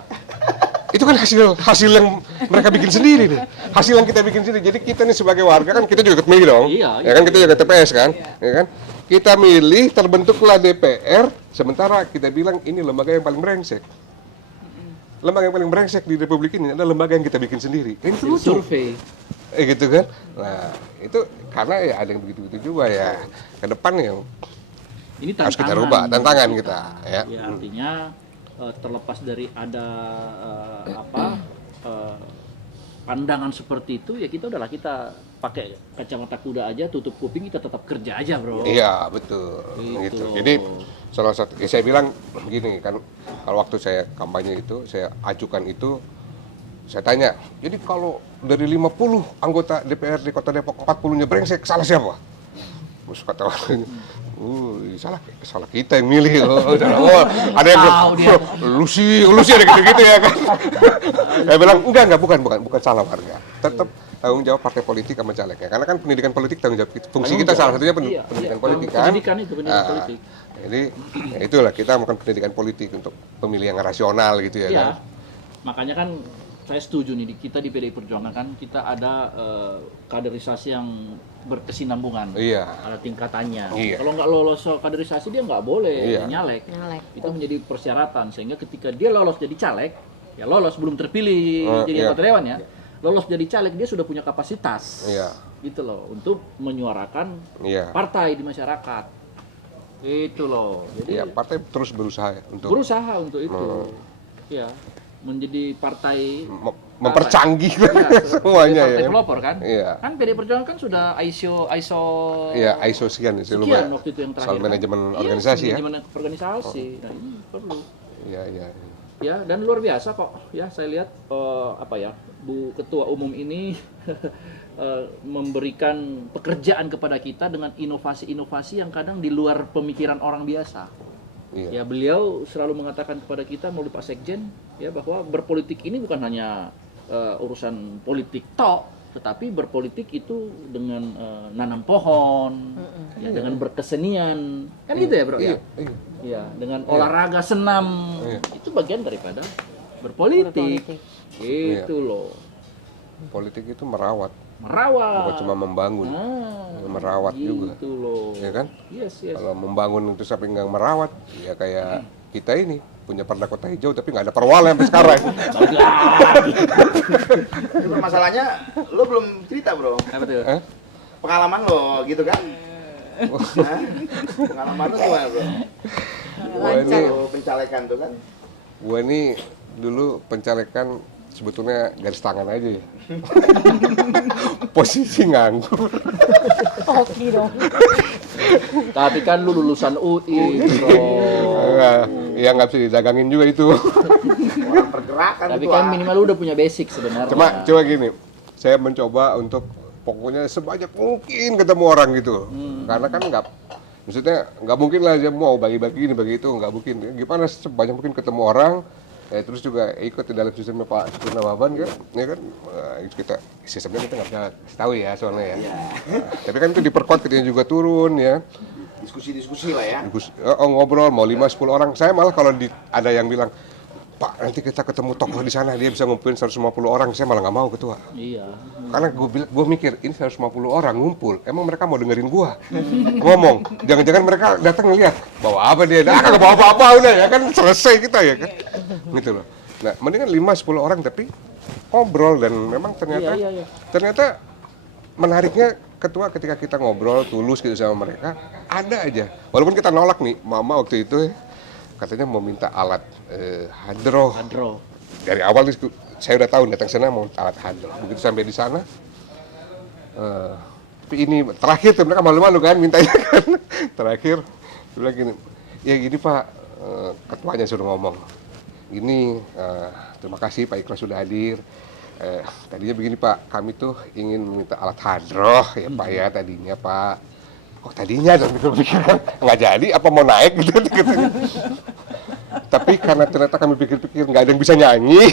Itu kan hasil yang mereka bikin sendiri nih. Hasil yang kita bikin sendiri. Jadi kita nih sebagai warga kan kita juga ikut milih dong. Iya, Ya kan kita juga TPS kan. Ya kan? Kita milih, terbentuklah DPR, sementara kita bilang ini lembaga yang paling brengsek. Lembaga yang paling brengsek di Republik ini adalah lembaga yang kita bikin sendiri. Ini tuh lucu. Survei. Gitu kan. Nah, itu karena ya ada yang begitu-begitu juga ya. Ke depan ya Ini tantangan. harus kita rubah, tantangan kita ya. Ya, artinya terlepas dari ada pandangan seperti itu, ya kita udahlah, kita pakai kacamata kuda aja, tutup kuping, kita tetap kerja aja, bro. Iya, betul. Gitu. Gitu. Jadi salah satu saya bilang begini kan, kalau waktu saya kampanye itu, saya ajukan itu, saya tanya, jadi kalau dari 50 anggota DPR di Kota Depok, 40-nya brengsek, salah siapa? Terus kata orangnya, salah kita yang milih. Ada yang bilang, lu sih ada gitu-gitu ya kan. Saya bilang, enggak, bukan salah warga. Tetap tanggung jawab partai politik sama calegnya. Karena kan pendidikan politik tanggung jawab kita. Fungsi kita salah satunya pendidikan politik kan. Pendidikan politik. Jadi ya itulah kita melakukan pendidikan politik untuk pemilih yang rasional gitu ya Iya. kan. Makanya kan saya setuju nih, kita di PDI Perjuangan kan kita ada kaderisasi yang berkesinambungan. Iya. Ada tingkatannya. Iya. Kalau nggak lolos kaderisasi dia nggak boleh Iya. nyalek. Nyalek. Itu menjadi persyaratan, sehingga ketika dia lolos jadi caleg, ya lolos belum terpilih jadi iya. anggota dewan ya. Lolos jadi caleg dia sudah punya kapasitas. Iya. Gitu loh, untuk menyuarakan Iya. partai di masyarakat. Itu loh. Jadi Iya, partai terus berusaha ya untuk berusaha untuk itu. Ya, menjadi partai mempercanggih Iya, semuanya partai ya. pelopor kan? Iya. Kan PDI Perjuangan kan sudah ISO Iya, ISO sekian sekian lumayan. waktu itu yang terakhir. Soal kan? manajemen Iya, organisasi ya. Manajemen organisasi. Nah, ini perlu. Iya, iya. Ya, dan luar biasa kok. Ya, saya lihat Bu Ketua Umum ini memberikan pekerjaan kepada kita dengan inovasi-inovasi yang kadang di luar pemikiran orang biasa. Iya. Ya, beliau selalu mengatakan kepada kita melalui Pak Sekjen ya, bahwa berpolitik ini bukan hanya urusan politik tok, tetapi berpolitik itu dengan nanam pohon, ya, dengan berkesenian, kan gitu ya bro ya? Iya. Ya, dengan olahraga senam, Iya. itu bagian daripada berpolitik, Berpolitik. gitu loh, Politik itu merawat, merawat, bukan cuma membangun. Merawat juga. gitu loh, Ya kan? yes. Kalau membangun itu sampai nggak merawat, ya kayak kita ini punya perda kota hijau tapi nggak ada perwala sampai sekarang. Itu masalahnya, lo belum cerita bro, Apa tuh? Eh? pengalaman lo gitu kan? Hah? Pengalaman lo gimana bro? Lo pencalekan tuh kan? Gue ini dulu pencalekan sebetulnya garis tangan aja ya. Posisi nganggur. Hoki dong. Tapi kan lu lulusan UI, bro. Ya nggak bisa didagangin juga itu. Orang pergerakan Tapi itu kan minimal lu udah punya basic sebenarnya. Coba gini, saya mencoba untuk pokoknya sebanyak mungkin ketemu orang gitu. Karena kan maksudnya nggak mungkin lah dia mau bagi-bagi ini bagi itu, nggak mungkin. Gimana sebanyak mungkin ketemu orang, terus juga ikut di dalam sistemnya Pak Purnawaban kan, ya kan. Kita sistemnya kita nggak bisa tahu ya soalnya ya. Tapi kan itu diperkuat ketika juga turun ya. Diskusi-diskusi lah ya. Ngobrol mau 5-10 orang. Saya malah kalau ada yang bilang, Pak, nanti kita ketemu tokoh di sana, dia bisa ngumpulin 150 orang, saya malah nggak mau ketua. Iya. Karena gue mikir, ini 150 orang ngumpul, emang mereka mau dengerin gue ngomong? Jangan-jangan mereka datang ngeliat, bawa apa dia? Nah, nggak bawa apa-apa udah ya kan, selesai kita ya kan. Gitu loh. Nah, mendingan 5-10 orang tapi ngobrol, dan memang ternyata menariknya ketua ketika kita ngobrol tulus gitu sama mereka, ada aja. Walaupun kita nolak nih, mama waktu itu katanya mau minta alat hadroh. Dari awal saya udah tahu datang sana mau alat hadroh. Begitu sampai di sana, tapi ini terakhir tuh mereka malu-malu kan mintanya kan. Terakhir dia bilang gini, ya gini Pak, ketuanya suruh ngomong. Gini, terima kasih Pak Ikhlas sudah hadir. Tadinya begini Pak, kami tuh ingin meminta alat hadroh ya Pak ya tadinya Pak. Oh tadinya dan pikir-pikir nggak jadi apa mau naik gitu. Tapi karena ternyata kami pikir-pikir nggak ada yang bisa nyanyi,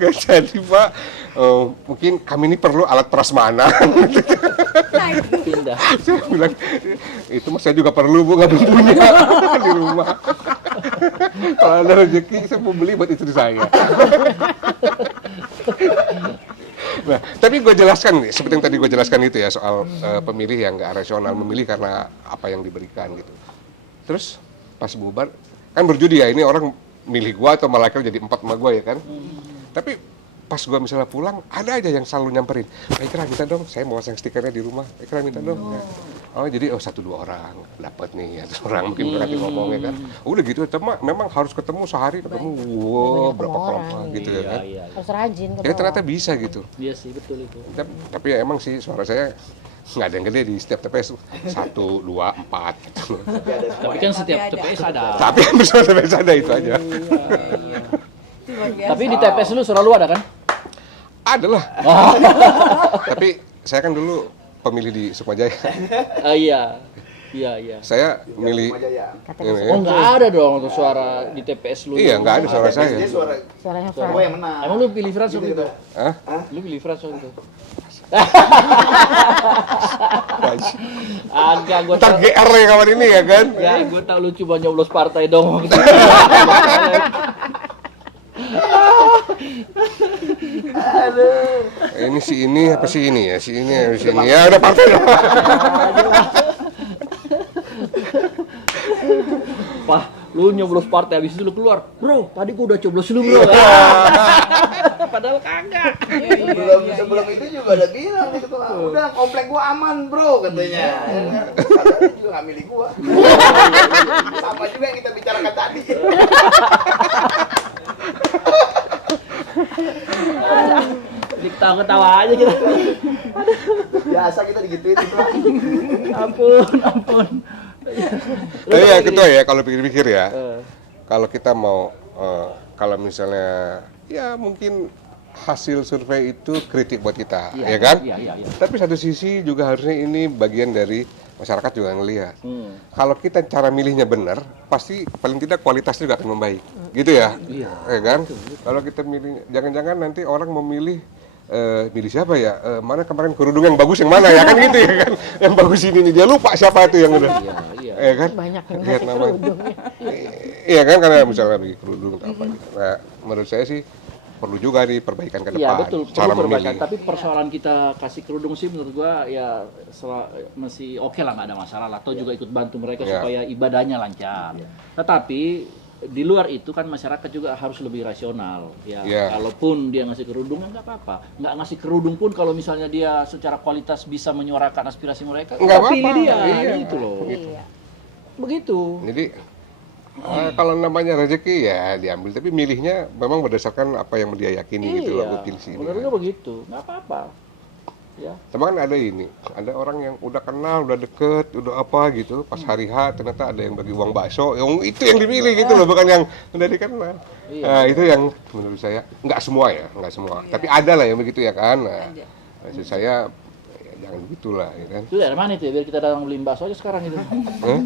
nggak jadi Pak. Mungkin kami ini perlu alat prasmanan. Pindah. Saya bilang itu mas saya juga perlu Bu, nggak belum punya di rumah. Kalau ada rezeki saya mau beli buat istri saya. Nah, tapi gue jelaskan nih, seperti yang tadi gue jelaskan itu ya soal pemilih yang nggak rasional, memilih karena apa yang diberikan gitu. Terus pas bubar kan berjudi ya, ini orang milih gue atau malah jadi 4 sama gue ya kan. Tapi pas gue misalnya pulang ada aja yang selalu nyamperin, Pak Ikra minta dong, saya mau pasang stikernya di rumah, Pak Ikra minta dong. Ya. Oh jadi 1-2 orang dapat nih, atau orang mungkin berarti ngomongnya kan. Udah gitu, cuma memang harus ketemu sehari ketemu, wow berapa kelompok gitu ya kan. Harus rajin ke Ya ternyata bisa gitu. Iya sih, betul itu. Tapi ya emang sih suara saya nggak ada yang gede di setiap TPS 1, 2, 4 gitu. Tapi kan setiap TPS ada. Tapi hampir semua TPS ada itu aja. Tapi di TPS lu selalu ada kan? Ada lah. Tapi saya kan dulu pemilih di Sukmajaya. Iya. Saya milih. Oh nggak ada dong untuk suara di TPS lu. Iya nggak ada suara saya. Dia Suaranya suara Fran. yang menang. Emang lu pilih Frans waktu itu? Hah? Lu pilih Frans waktu itu? Wajib. Agak gue Ntar GR ya kawan ini ya kan? Ya gue tau lu cuma nyoblos partai dong waktu itu. Ini si ini apa sih ini ya? Si ini ya, si ini. Ya udah partai lah. Wah, lu nyoblos partai habis itu lu keluar. Bro, tadi gua udah coblos lu, Bro. Padahal kagak. Sebelum itu juga udah bilang nih ketua, udah komplek gua aman bro katanya. Padahal dia juga nggak milih gua. Sama juga yang kita bicarakan tadi. Ketawa-ketawa aja kita. Biasa kita digituin itu. Ampun. Ya ketua ya kalau pikir-pikir ya. Kalau kita mau kalau misalnya ya mungkin hasil survei itu kritik buat kita, ya kan? Iya. Tapi satu sisi juga harusnya ini bagian dari masyarakat juga ngelihat. Kalau kita cara milihnya benar, pasti paling tidak kualitasnya juga akan membaik, gitu ya? Iya. Ya kan? Kalau kita milih, jangan-jangan nanti orang memilih milih siapa ya? Mana kemarin kerudung yang bagus yang mana ya kan gitu ya kan? Yang bagus ini nih dia lupa siapa itu yang udah. Iya. Ya kan? Banyak yang Lihat pakai nama. kerudungnya. Iya kan karena misalnya bagi kerudung atau apa gitu. Nah, menurut saya sih perlu juga nih perbaikan ke Iya depan betul, cara perlu perbaikan. memilih. Tapi persoalan kita kasih kerudung sih menurut gua ya masih oke lah, nggak ada masalah lah. Atau juga ikut bantu mereka Iya. supaya ibadahnya lancar. Tetapi di luar itu kan masyarakat juga harus lebih rasional. Ya, Iya. kalaupun dia ngasih kerudung nggak apa-apa. Nggak ngasih kerudung pun kalau misalnya dia secara kualitas bisa menyuarakan aspirasi mereka, Nggak kita pilih apa-apa. dia. Iya. Gitu loh. Iya. Begitu. Jadi kalau namanya rezeki ya diambil, tapi milihnya memang berdasarkan apa yang dia yakini gitu loh. Gue pilih sini. Menurut gua begitu, nggak apa-apa. Ya. Sama kan ada ada orang yang udah kenal, udah deket, udah apa gitu, pas hari H ternyata ada yang bagi uang bakso, yang itu yang dipilih gitu loh, bukan yang udah dikenal. Iya. Nah, itu yang menurut saya nggak semua ya, nggak semua, tapi ada lah yang begitu ya kan. Nah, maksud saya ya, jangan begitulah ya kan. Itu dari mana itu ya? Biar kita datang beli bakso aja sekarang itu. Hah?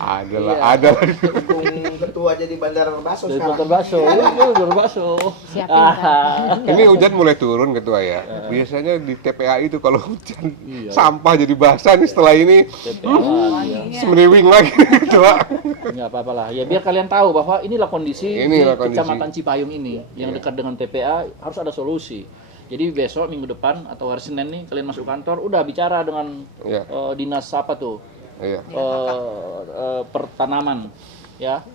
ada lah, Iya. ada lah. Dukung ketua jadi bandar bakso Dari sekarang. motor bakso, itu bakso. Siapin, Kak. Ini hujan mulai turun ketua ya. Biasanya di TPA itu kalau hujan Iya. sampah jadi basah nih setelah ini TPA ya. semeriwing lagi ketua. Nggak apa-apa lah. Ya biar kalian tahu bahwa inilah kondisi Inilah di kondisi. Kecamatan Cipayung ini yang dekat dengan TPA harus ada solusi. Jadi besok minggu depan atau hari Senin nih kalian masuk kantor udah bicara dengan Iya. dinas apa tuh Iya. pertanaman ya.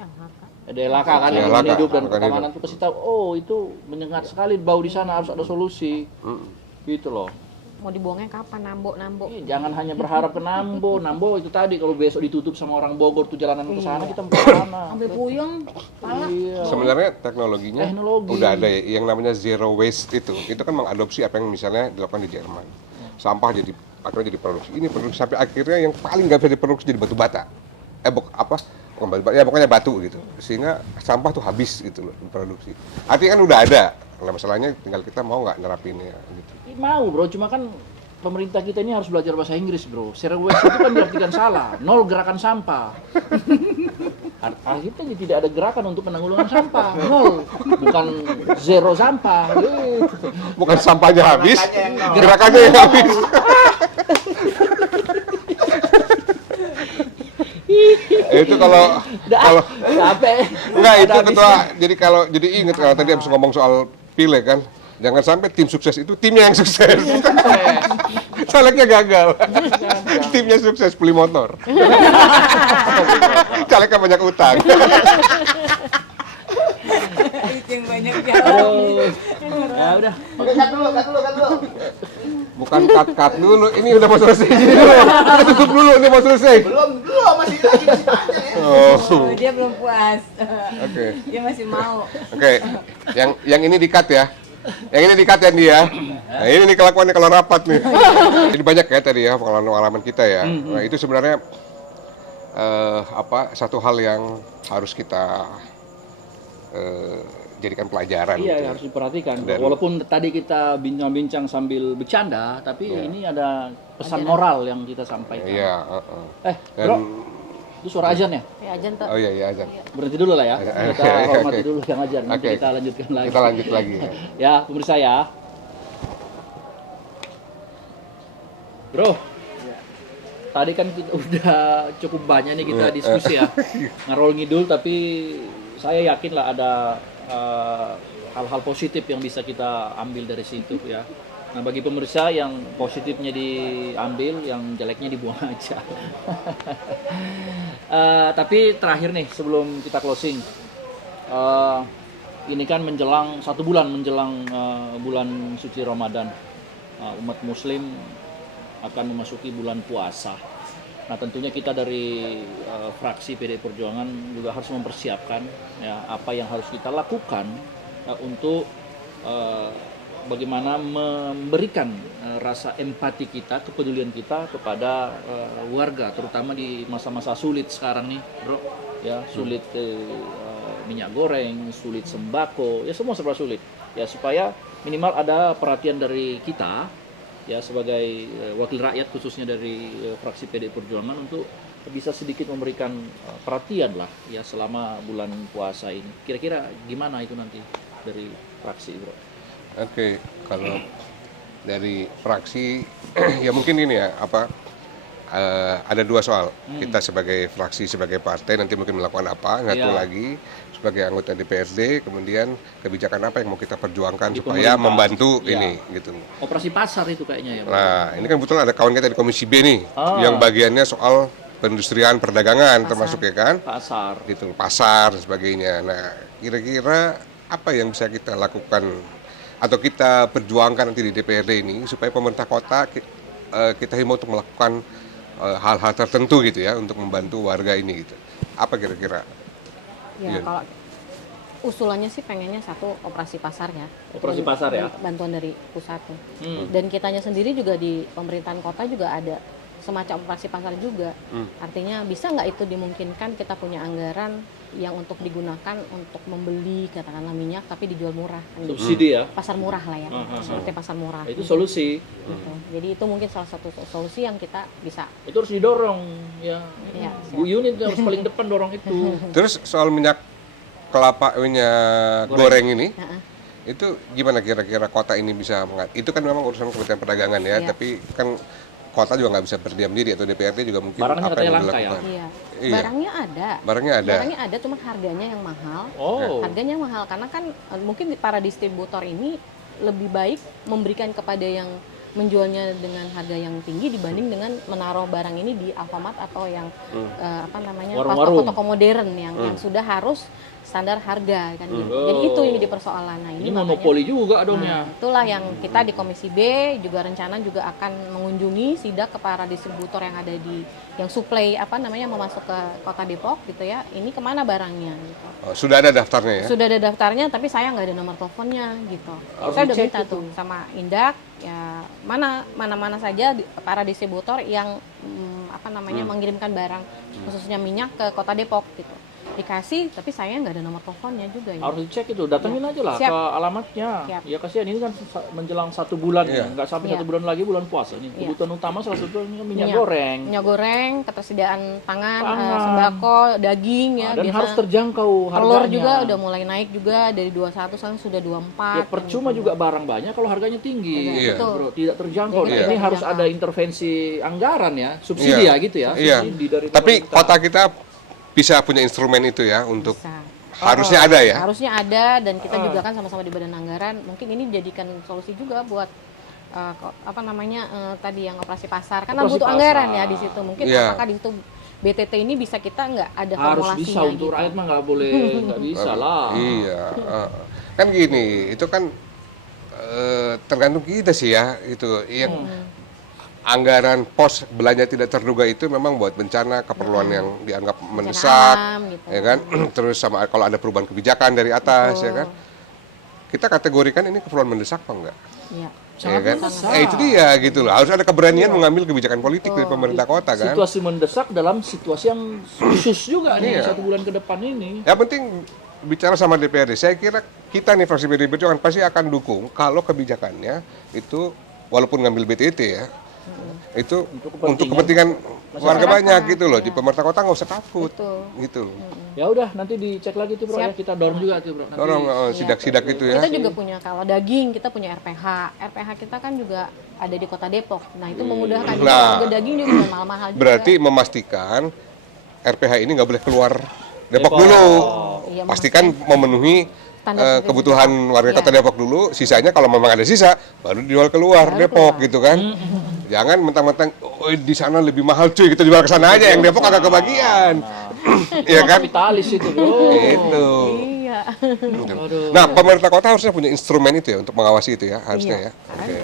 DLHK kan DLHK, lingkungan hidup dan lingkungan pertamanan tuh kasih tahu oh itu menyengat sekali bau di sana harus ada solusi. Gitu loh. Mau dibuangnya kapan? Nambok. Jangan hanya berharap ke Nambo. Nambo itu tadi kalau besok ditutup sama orang Bogor tuh jalanan ke sana kita mau ke sana. Sampai puyeng, pala. Iya. Sebenarnya teknologinya Teknologi. udah ada ya, yang namanya zero waste itu kan mengadopsi apa yang misalnya dilakukan di Jerman. Sampah jadi akhirnya jadi produksi ini produksi sampai akhirnya yang paling nggak bisa diproduksi jadi batu bata. Bukan batu bata, ya pokoknya batu gitu. Sehingga sampah tuh habis gitu loh diproduksi. Artinya kan udah ada. Nah, masalahnya tinggal kita mau nggak nerapinnya gitu. Mau bro, cuma kan pemerintah kita ini harus belajar bahasa Inggris bro. Zero waste itu kan diartikan salah, nol gerakan sampah. Akhirnya tidak ada gerakan untuk penanggulangan sampah, nol. Bukan zero sampah. Gitu. Bukan sampahnya habis, Gerakannya yang nol. gerakannya yang habis. Itu kalau Capek. enggak itu Ada ketua. Jadi ingat kalau tadi habis ngomong soal pileg kan, jangan sampai tim sukses itu timnya yang sukses. Calegnya gagal. Timnya sukses beli motor. Calegnya banyak utang. Itu yang banyak Aduh. Ya udah. Oke, cut dulu. Bukan cut dulu, ini udah mau selesai. Kita tutup dulu, ini mau selesai. Belum, masih banyak ya. Oh, Dia belum puas. oke. Dia masih mau. Oke, yang ini di-cut ya. Yang ini di-cut ya dia. Nah, ini nih kelakuannya kalau rapat nih. Jadi banyak ya tadi ya pengalaman kita ya. Nah, itu sebenarnya satu hal yang harus kita jadikan pelajaran Iya, gitu. harus diperhatikan. Dan- Walaupun tadi kita bincang-bincang sambil bercanda, tapi ini ada pesan moral yang kita sampaikan. Iya, Dan Bro, itu suara azan ya? Ya ajan tuh. oh iya azan. Berhenti dulu lah ya. Kita Oke, hormati oke. dulu yang ajar. Nanti Oke. kita lanjutkan lagi. Kita lanjut lagi. Ya, pemirsa ya. Bro, tadi kan kita udah cukup banyak nih kita diskusi ya. Ngarol ngidul, tapi saya yakin lah ada hal-hal positif yang bisa kita ambil dari situ ya. Nah, bagi pemirsa yang positifnya diambil, yang jeleknya dibuang aja. Tapi terakhir nih sebelum kita closing, ini kan menjelang 1 bulan menjelang bulan suci Ramadan, umat Muslim akan memasuki bulan puasa. Nah, tentunya kita dari fraksi PDI Perjuangan juga harus mempersiapkan ya apa yang harus kita lakukan untuk bagaimana memberikan rasa empati kita, kepedulian kita kepada warga, terutama di masa-masa sulit sekarang nih, bro. Ya, sulit minyak goreng, sulit sembako, ya semua serba sulit. Ya, supaya minimal ada perhatian dari kita, ya sebagai wakil rakyat khususnya dari fraksi PDI Perjuangan untuk bisa sedikit memberikan perhatian lah ya selama bulan puasa ini. Kira-kira gimana itu nanti dari fraksi, bro? Oke, kalau dari fraksi ya mungkin ini ya ada 2 soal. Kita sebagai fraksi, sebagai partai nanti mungkin melakukan apa, satu Iya. lagi sebagai anggota DPRD, kemudian kebijakan apa yang mau kita perjuangkan Di supaya pemerintah. membantu Iya. ini gitu. Operasi pasar itu kayaknya ya, bro? Nah, ini kan kebetulan ada kawan kita di Komisi B nih yang bagiannya soal perindustrian perdagangan termasuk ya kan? Pasar. Gitu, pasar dan sebagainya. Nah, kira-kira apa yang bisa kita lakukan atau kita perjuangkan nanti di DPRD ini supaya pemerintah kota kita himbau untuk melakukan hal-hal tertentu gitu ya untuk membantu warga ini gitu. Apa kira-kira? Ya Iya. kalau Usulannya sih pengennya satu operasi pasar ya. Operasi pasar ya? Bantuan dari pusat nih. Dan kitanya sendiri juga di pemerintahan kota juga ada semacam operasi pasar juga. Artinya bisa nggak itu dimungkinkan kita punya anggaran yang untuk digunakan untuk membeli katakanlah minyak tapi dijual murah. Kan gitu. Subsidi ya. Pasar murah lah ya, seperti pasar murah. Itu solusi. Gitu. Jadi itu mungkin salah satu solusi yang kita bisa. Itu harus didorong ya. Ya, Bu Yuni harus paling depan dorong itu. Terus soal minyak kelapa, minyak goreng ini, itu gimana kira-kira kota ini bisa itu kan memang urusan Kementerian Perdagangan ya, Iya. tapi kan kota juga nggak bisa berdiam diri atau DPRD juga mungkin Barangnya apa katanya yang langka ya? dilakukan. Iya. Iya. Barangnya ada. Barangnya ada. Cuma harganya yang mahal. Oh. Harganya mahal karena kan mungkin para distributor ini lebih baik memberikan kepada yang menjualnya dengan harga yang tinggi dibanding dengan menaruh barang ini di Alfamart atau yang Warung-warung. toko-toko modern yang sudah harus standar harga kan gitu. Jadi itu yang jadi persoalan. Nah, Ini makanya- monopoli juga dong ya. Itulah yang kita di Komisi B juga rencana juga akan mengunjungi sidak ke para distributor yang ada di yang suplai mau masuk ke Kota Depok gitu ya. Ini kemana barangnya gitu. Oh, sudah ada daftarnya ya? Sudah ada daftarnya tapi saya nggak ada nomor teleponnya gitu. Harus Saya udah dicek minta itu. tuh sama Indak ya mana saja para distributor yang mengirimkan barang khususnya minyak ke Kota Depok gitu. Dikasih tapi saya nggak ada nomor teleponnya juga ya. Harus dicek itu, datengin aja lah Siap. ke alamatnya. Siap. Ya kasihan ini kan menjelang 1 bulan Iya. ya, nggak sampai Iya. 1 bulan lagi bulan puasa ini. Iya. Kebutuhan utama salah satu ini kan minyak goreng. Minyak goreng, ketersediaan pangan, Pangan. sembako, daging ya. Dan biasa harus terjangkau harganya. telur juga udah mulai naik juga dari 21 sekarang sudah 24. Ya percuma juga barang banyak kalau harganya tinggi. Iya. Betul. Bro, tidak terjangkau. Iya. Nah, ini Tidak harus terjangkau. ada intervensi anggaran ya, subsidi Iya. ya gitu ya. Iya. Subsidi dari Tapi pemerintah. kota kita bisa punya instrumen itu ya untuk Bisa. harusnya ada ya. Harusnya ada dan kita juga kan sama-sama di badan anggaran. Mungkin ini dijadikan solusi juga buat tadi yang operasi pasar. Karena Operasi butuh pasar. anggaran ya di situ. Mungkin Iya. apakah di situ BTT ini bisa kita nggak ada harus formulasinya bisa untuk gitu. rakyat mah nggak boleh nggak bisa lah. Iya. Kan gini, itu kan tergantung kita sih ya itu yang anggaran pos belanja tidak terduga itu memang buat bencana keperluan yang dianggap mendesak alam gitu. ya kan. Terus sama kalau ada perubahan kebijakan dari atas ya kan, kita kategorikan ini keperluan mendesak apa enggak Iya. ya kan. mendesak. Itu dia gitu loh, harus ada keberanian mengambil kebijakan politik dari pemerintah kota kan. Situasi mendesak dalam situasi yang khusus juga nih Iya. 1 bulan ke depan ini. Yang penting bicara sama DPRD, saya kira kita nih fraksi PDI Perjuangan pasti akan dukung kalau kebijakannya itu walaupun ngambil BTT ya, itu untuk kepentingan warga banyak gitu loh. Di pemerintah kota nggak usah takut, Betul. gitu loh. Ya udah nanti dicek lagi tuh bro ya, kita dorong juga tuh bro. Nanti Dorong sidak-sidak itu ya. Kita juga punya kalau daging kita punya RPH. RPH kita kan juga ada di Kota Depok. Nah, itu memudahkan juga Nah, harga daging juga nggak mahal-mahal juga. Berarti memastikan RPH ini nggak boleh keluar Depok Depok. dulu. Iya, Pastikan memenuhi Standar kebutuhan warga Iya. Kota Depok dulu. Sisanya kalau memang ada sisa baru dijual keluar Baru Depok keluar. gitu kan. Jangan mentang-mentang oh di sana lebih mahal cuy, kita jual ke sana aja, yang Depok agak kebagian. Iya kan? kapitalis itu bro. Itu. Iya. Aduh. Nah, pemerintah kota harusnya punya instrumen itu ya untuk mengawasi itu ya, harusnya Iya. ya. Oke.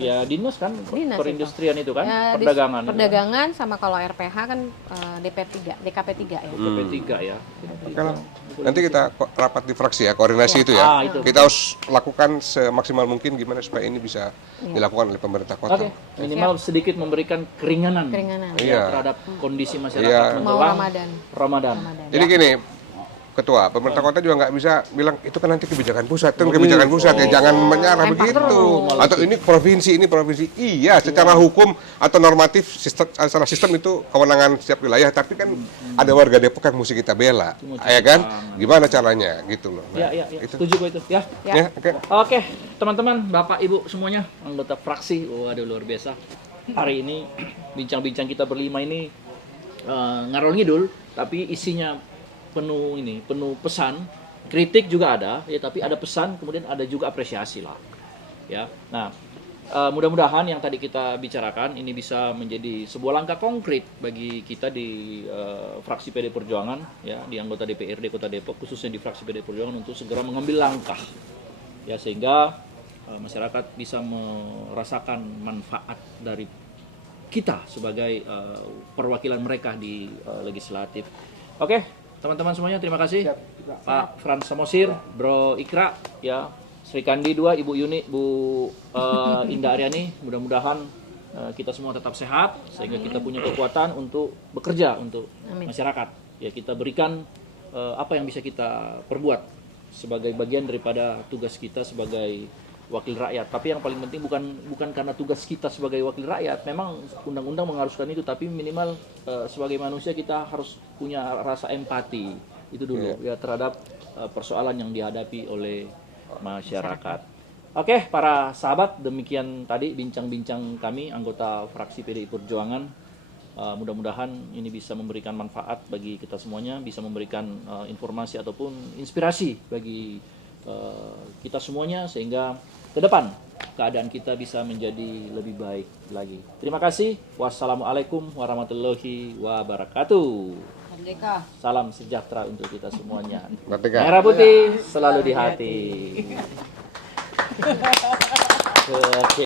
Ya dinas kan, Dinas perindustrian itu kan, Ya, perdagangan. perdagangan sama kalau RPH kan DKP 3 ya. PP3 ya. Oke lah. Nanti kita rapat di fraksi ya, koordinasi itu ya. Ah, itu. Kita harus lakukan semaksimal mungkin gimana supaya ini bisa dilakukan oleh pemerintah kota. Oke, minimal sedikit memberikan keringanan, Keringanan. ya, Iya. terhadap kondisi masyarakat Iya. Mau menjelang Ramadan. Ramadan. Jadi gini, Ketua, pemerintah kota juga nggak bisa bilang itu kan nanti kebijakan pusat, itu kebijakan pusat ya, jangan menyerah Lempar begitu. terus. Atau ini provinsi. Iya, secara hukum atau normatif secara sistem itu kewenangan setiap wilayah, tapi kan ada warga Depok yang mesti kita bela, ya kan? Gimana caranya gitu loh. Nah, Ya, itu. setuju gue itu. Ya. Ya, oke. Oke, teman-teman, Bapak Ibu semuanya, anggota fraksi, waduh luar biasa. Hari ini bincang-bincang kita berlima ini ngarol ngidul, tapi isinya penuh pesan, kritik juga ada, ya tapi ada pesan, kemudian ada juga apresiasi lah, ya. Nah, mudah-mudahan yang tadi kita bicarakan ini bisa menjadi sebuah langkah konkret bagi kita di fraksi PD Perjuangan, ya, di anggota DPRD Kota Depok, khususnya di fraksi PD Perjuangan untuk segera mengambil langkah, ya sehingga masyarakat bisa merasakan manfaat dari kita sebagai perwakilan mereka di legislatif. Oke, teman-teman semuanya terima kasih. Siap, Ikra. Pak Frans Samosir, Bro Ikra, ya, Sri Kandi 2, Ibu Yuni, Bu Indah Aryani. Mudah-mudahan kita semua tetap sehat sehingga kita punya kekuatan untuk bekerja untuk masyarakat. Ya, kita berikan apa yang bisa kita perbuat sebagai bagian daripada tugas kita sebagai wakil rakyat. Tapi yang paling penting bukan karena tugas kita sebagai wakil rakyat. Memang undang-undang mengharuskan itu, tapi minimal sebagai manusia kita harus punya rasa empati itu dulu ya terhadap persoalan yang dihadapi oleh masyarakat. Oke, para sahabat, demikian tadi bincang-bincang kami anggota fraksi PDI Perjuangan. Mudah-mudahan ini bisa memberikan manfaat bagi kita semuanya, bisa memberikan informasi ataupun inspirasi bagi kita semuanya sehingga ke depan keadaan kita bisa menjadi lebih baik lagi. Terima kasih. Wassalamualaikum warahmatullahi wabarakatuh. Merdeka. Salam sejahtera untuk kita semuanya. Merdeka. Merah putih selalu di hati. Oke.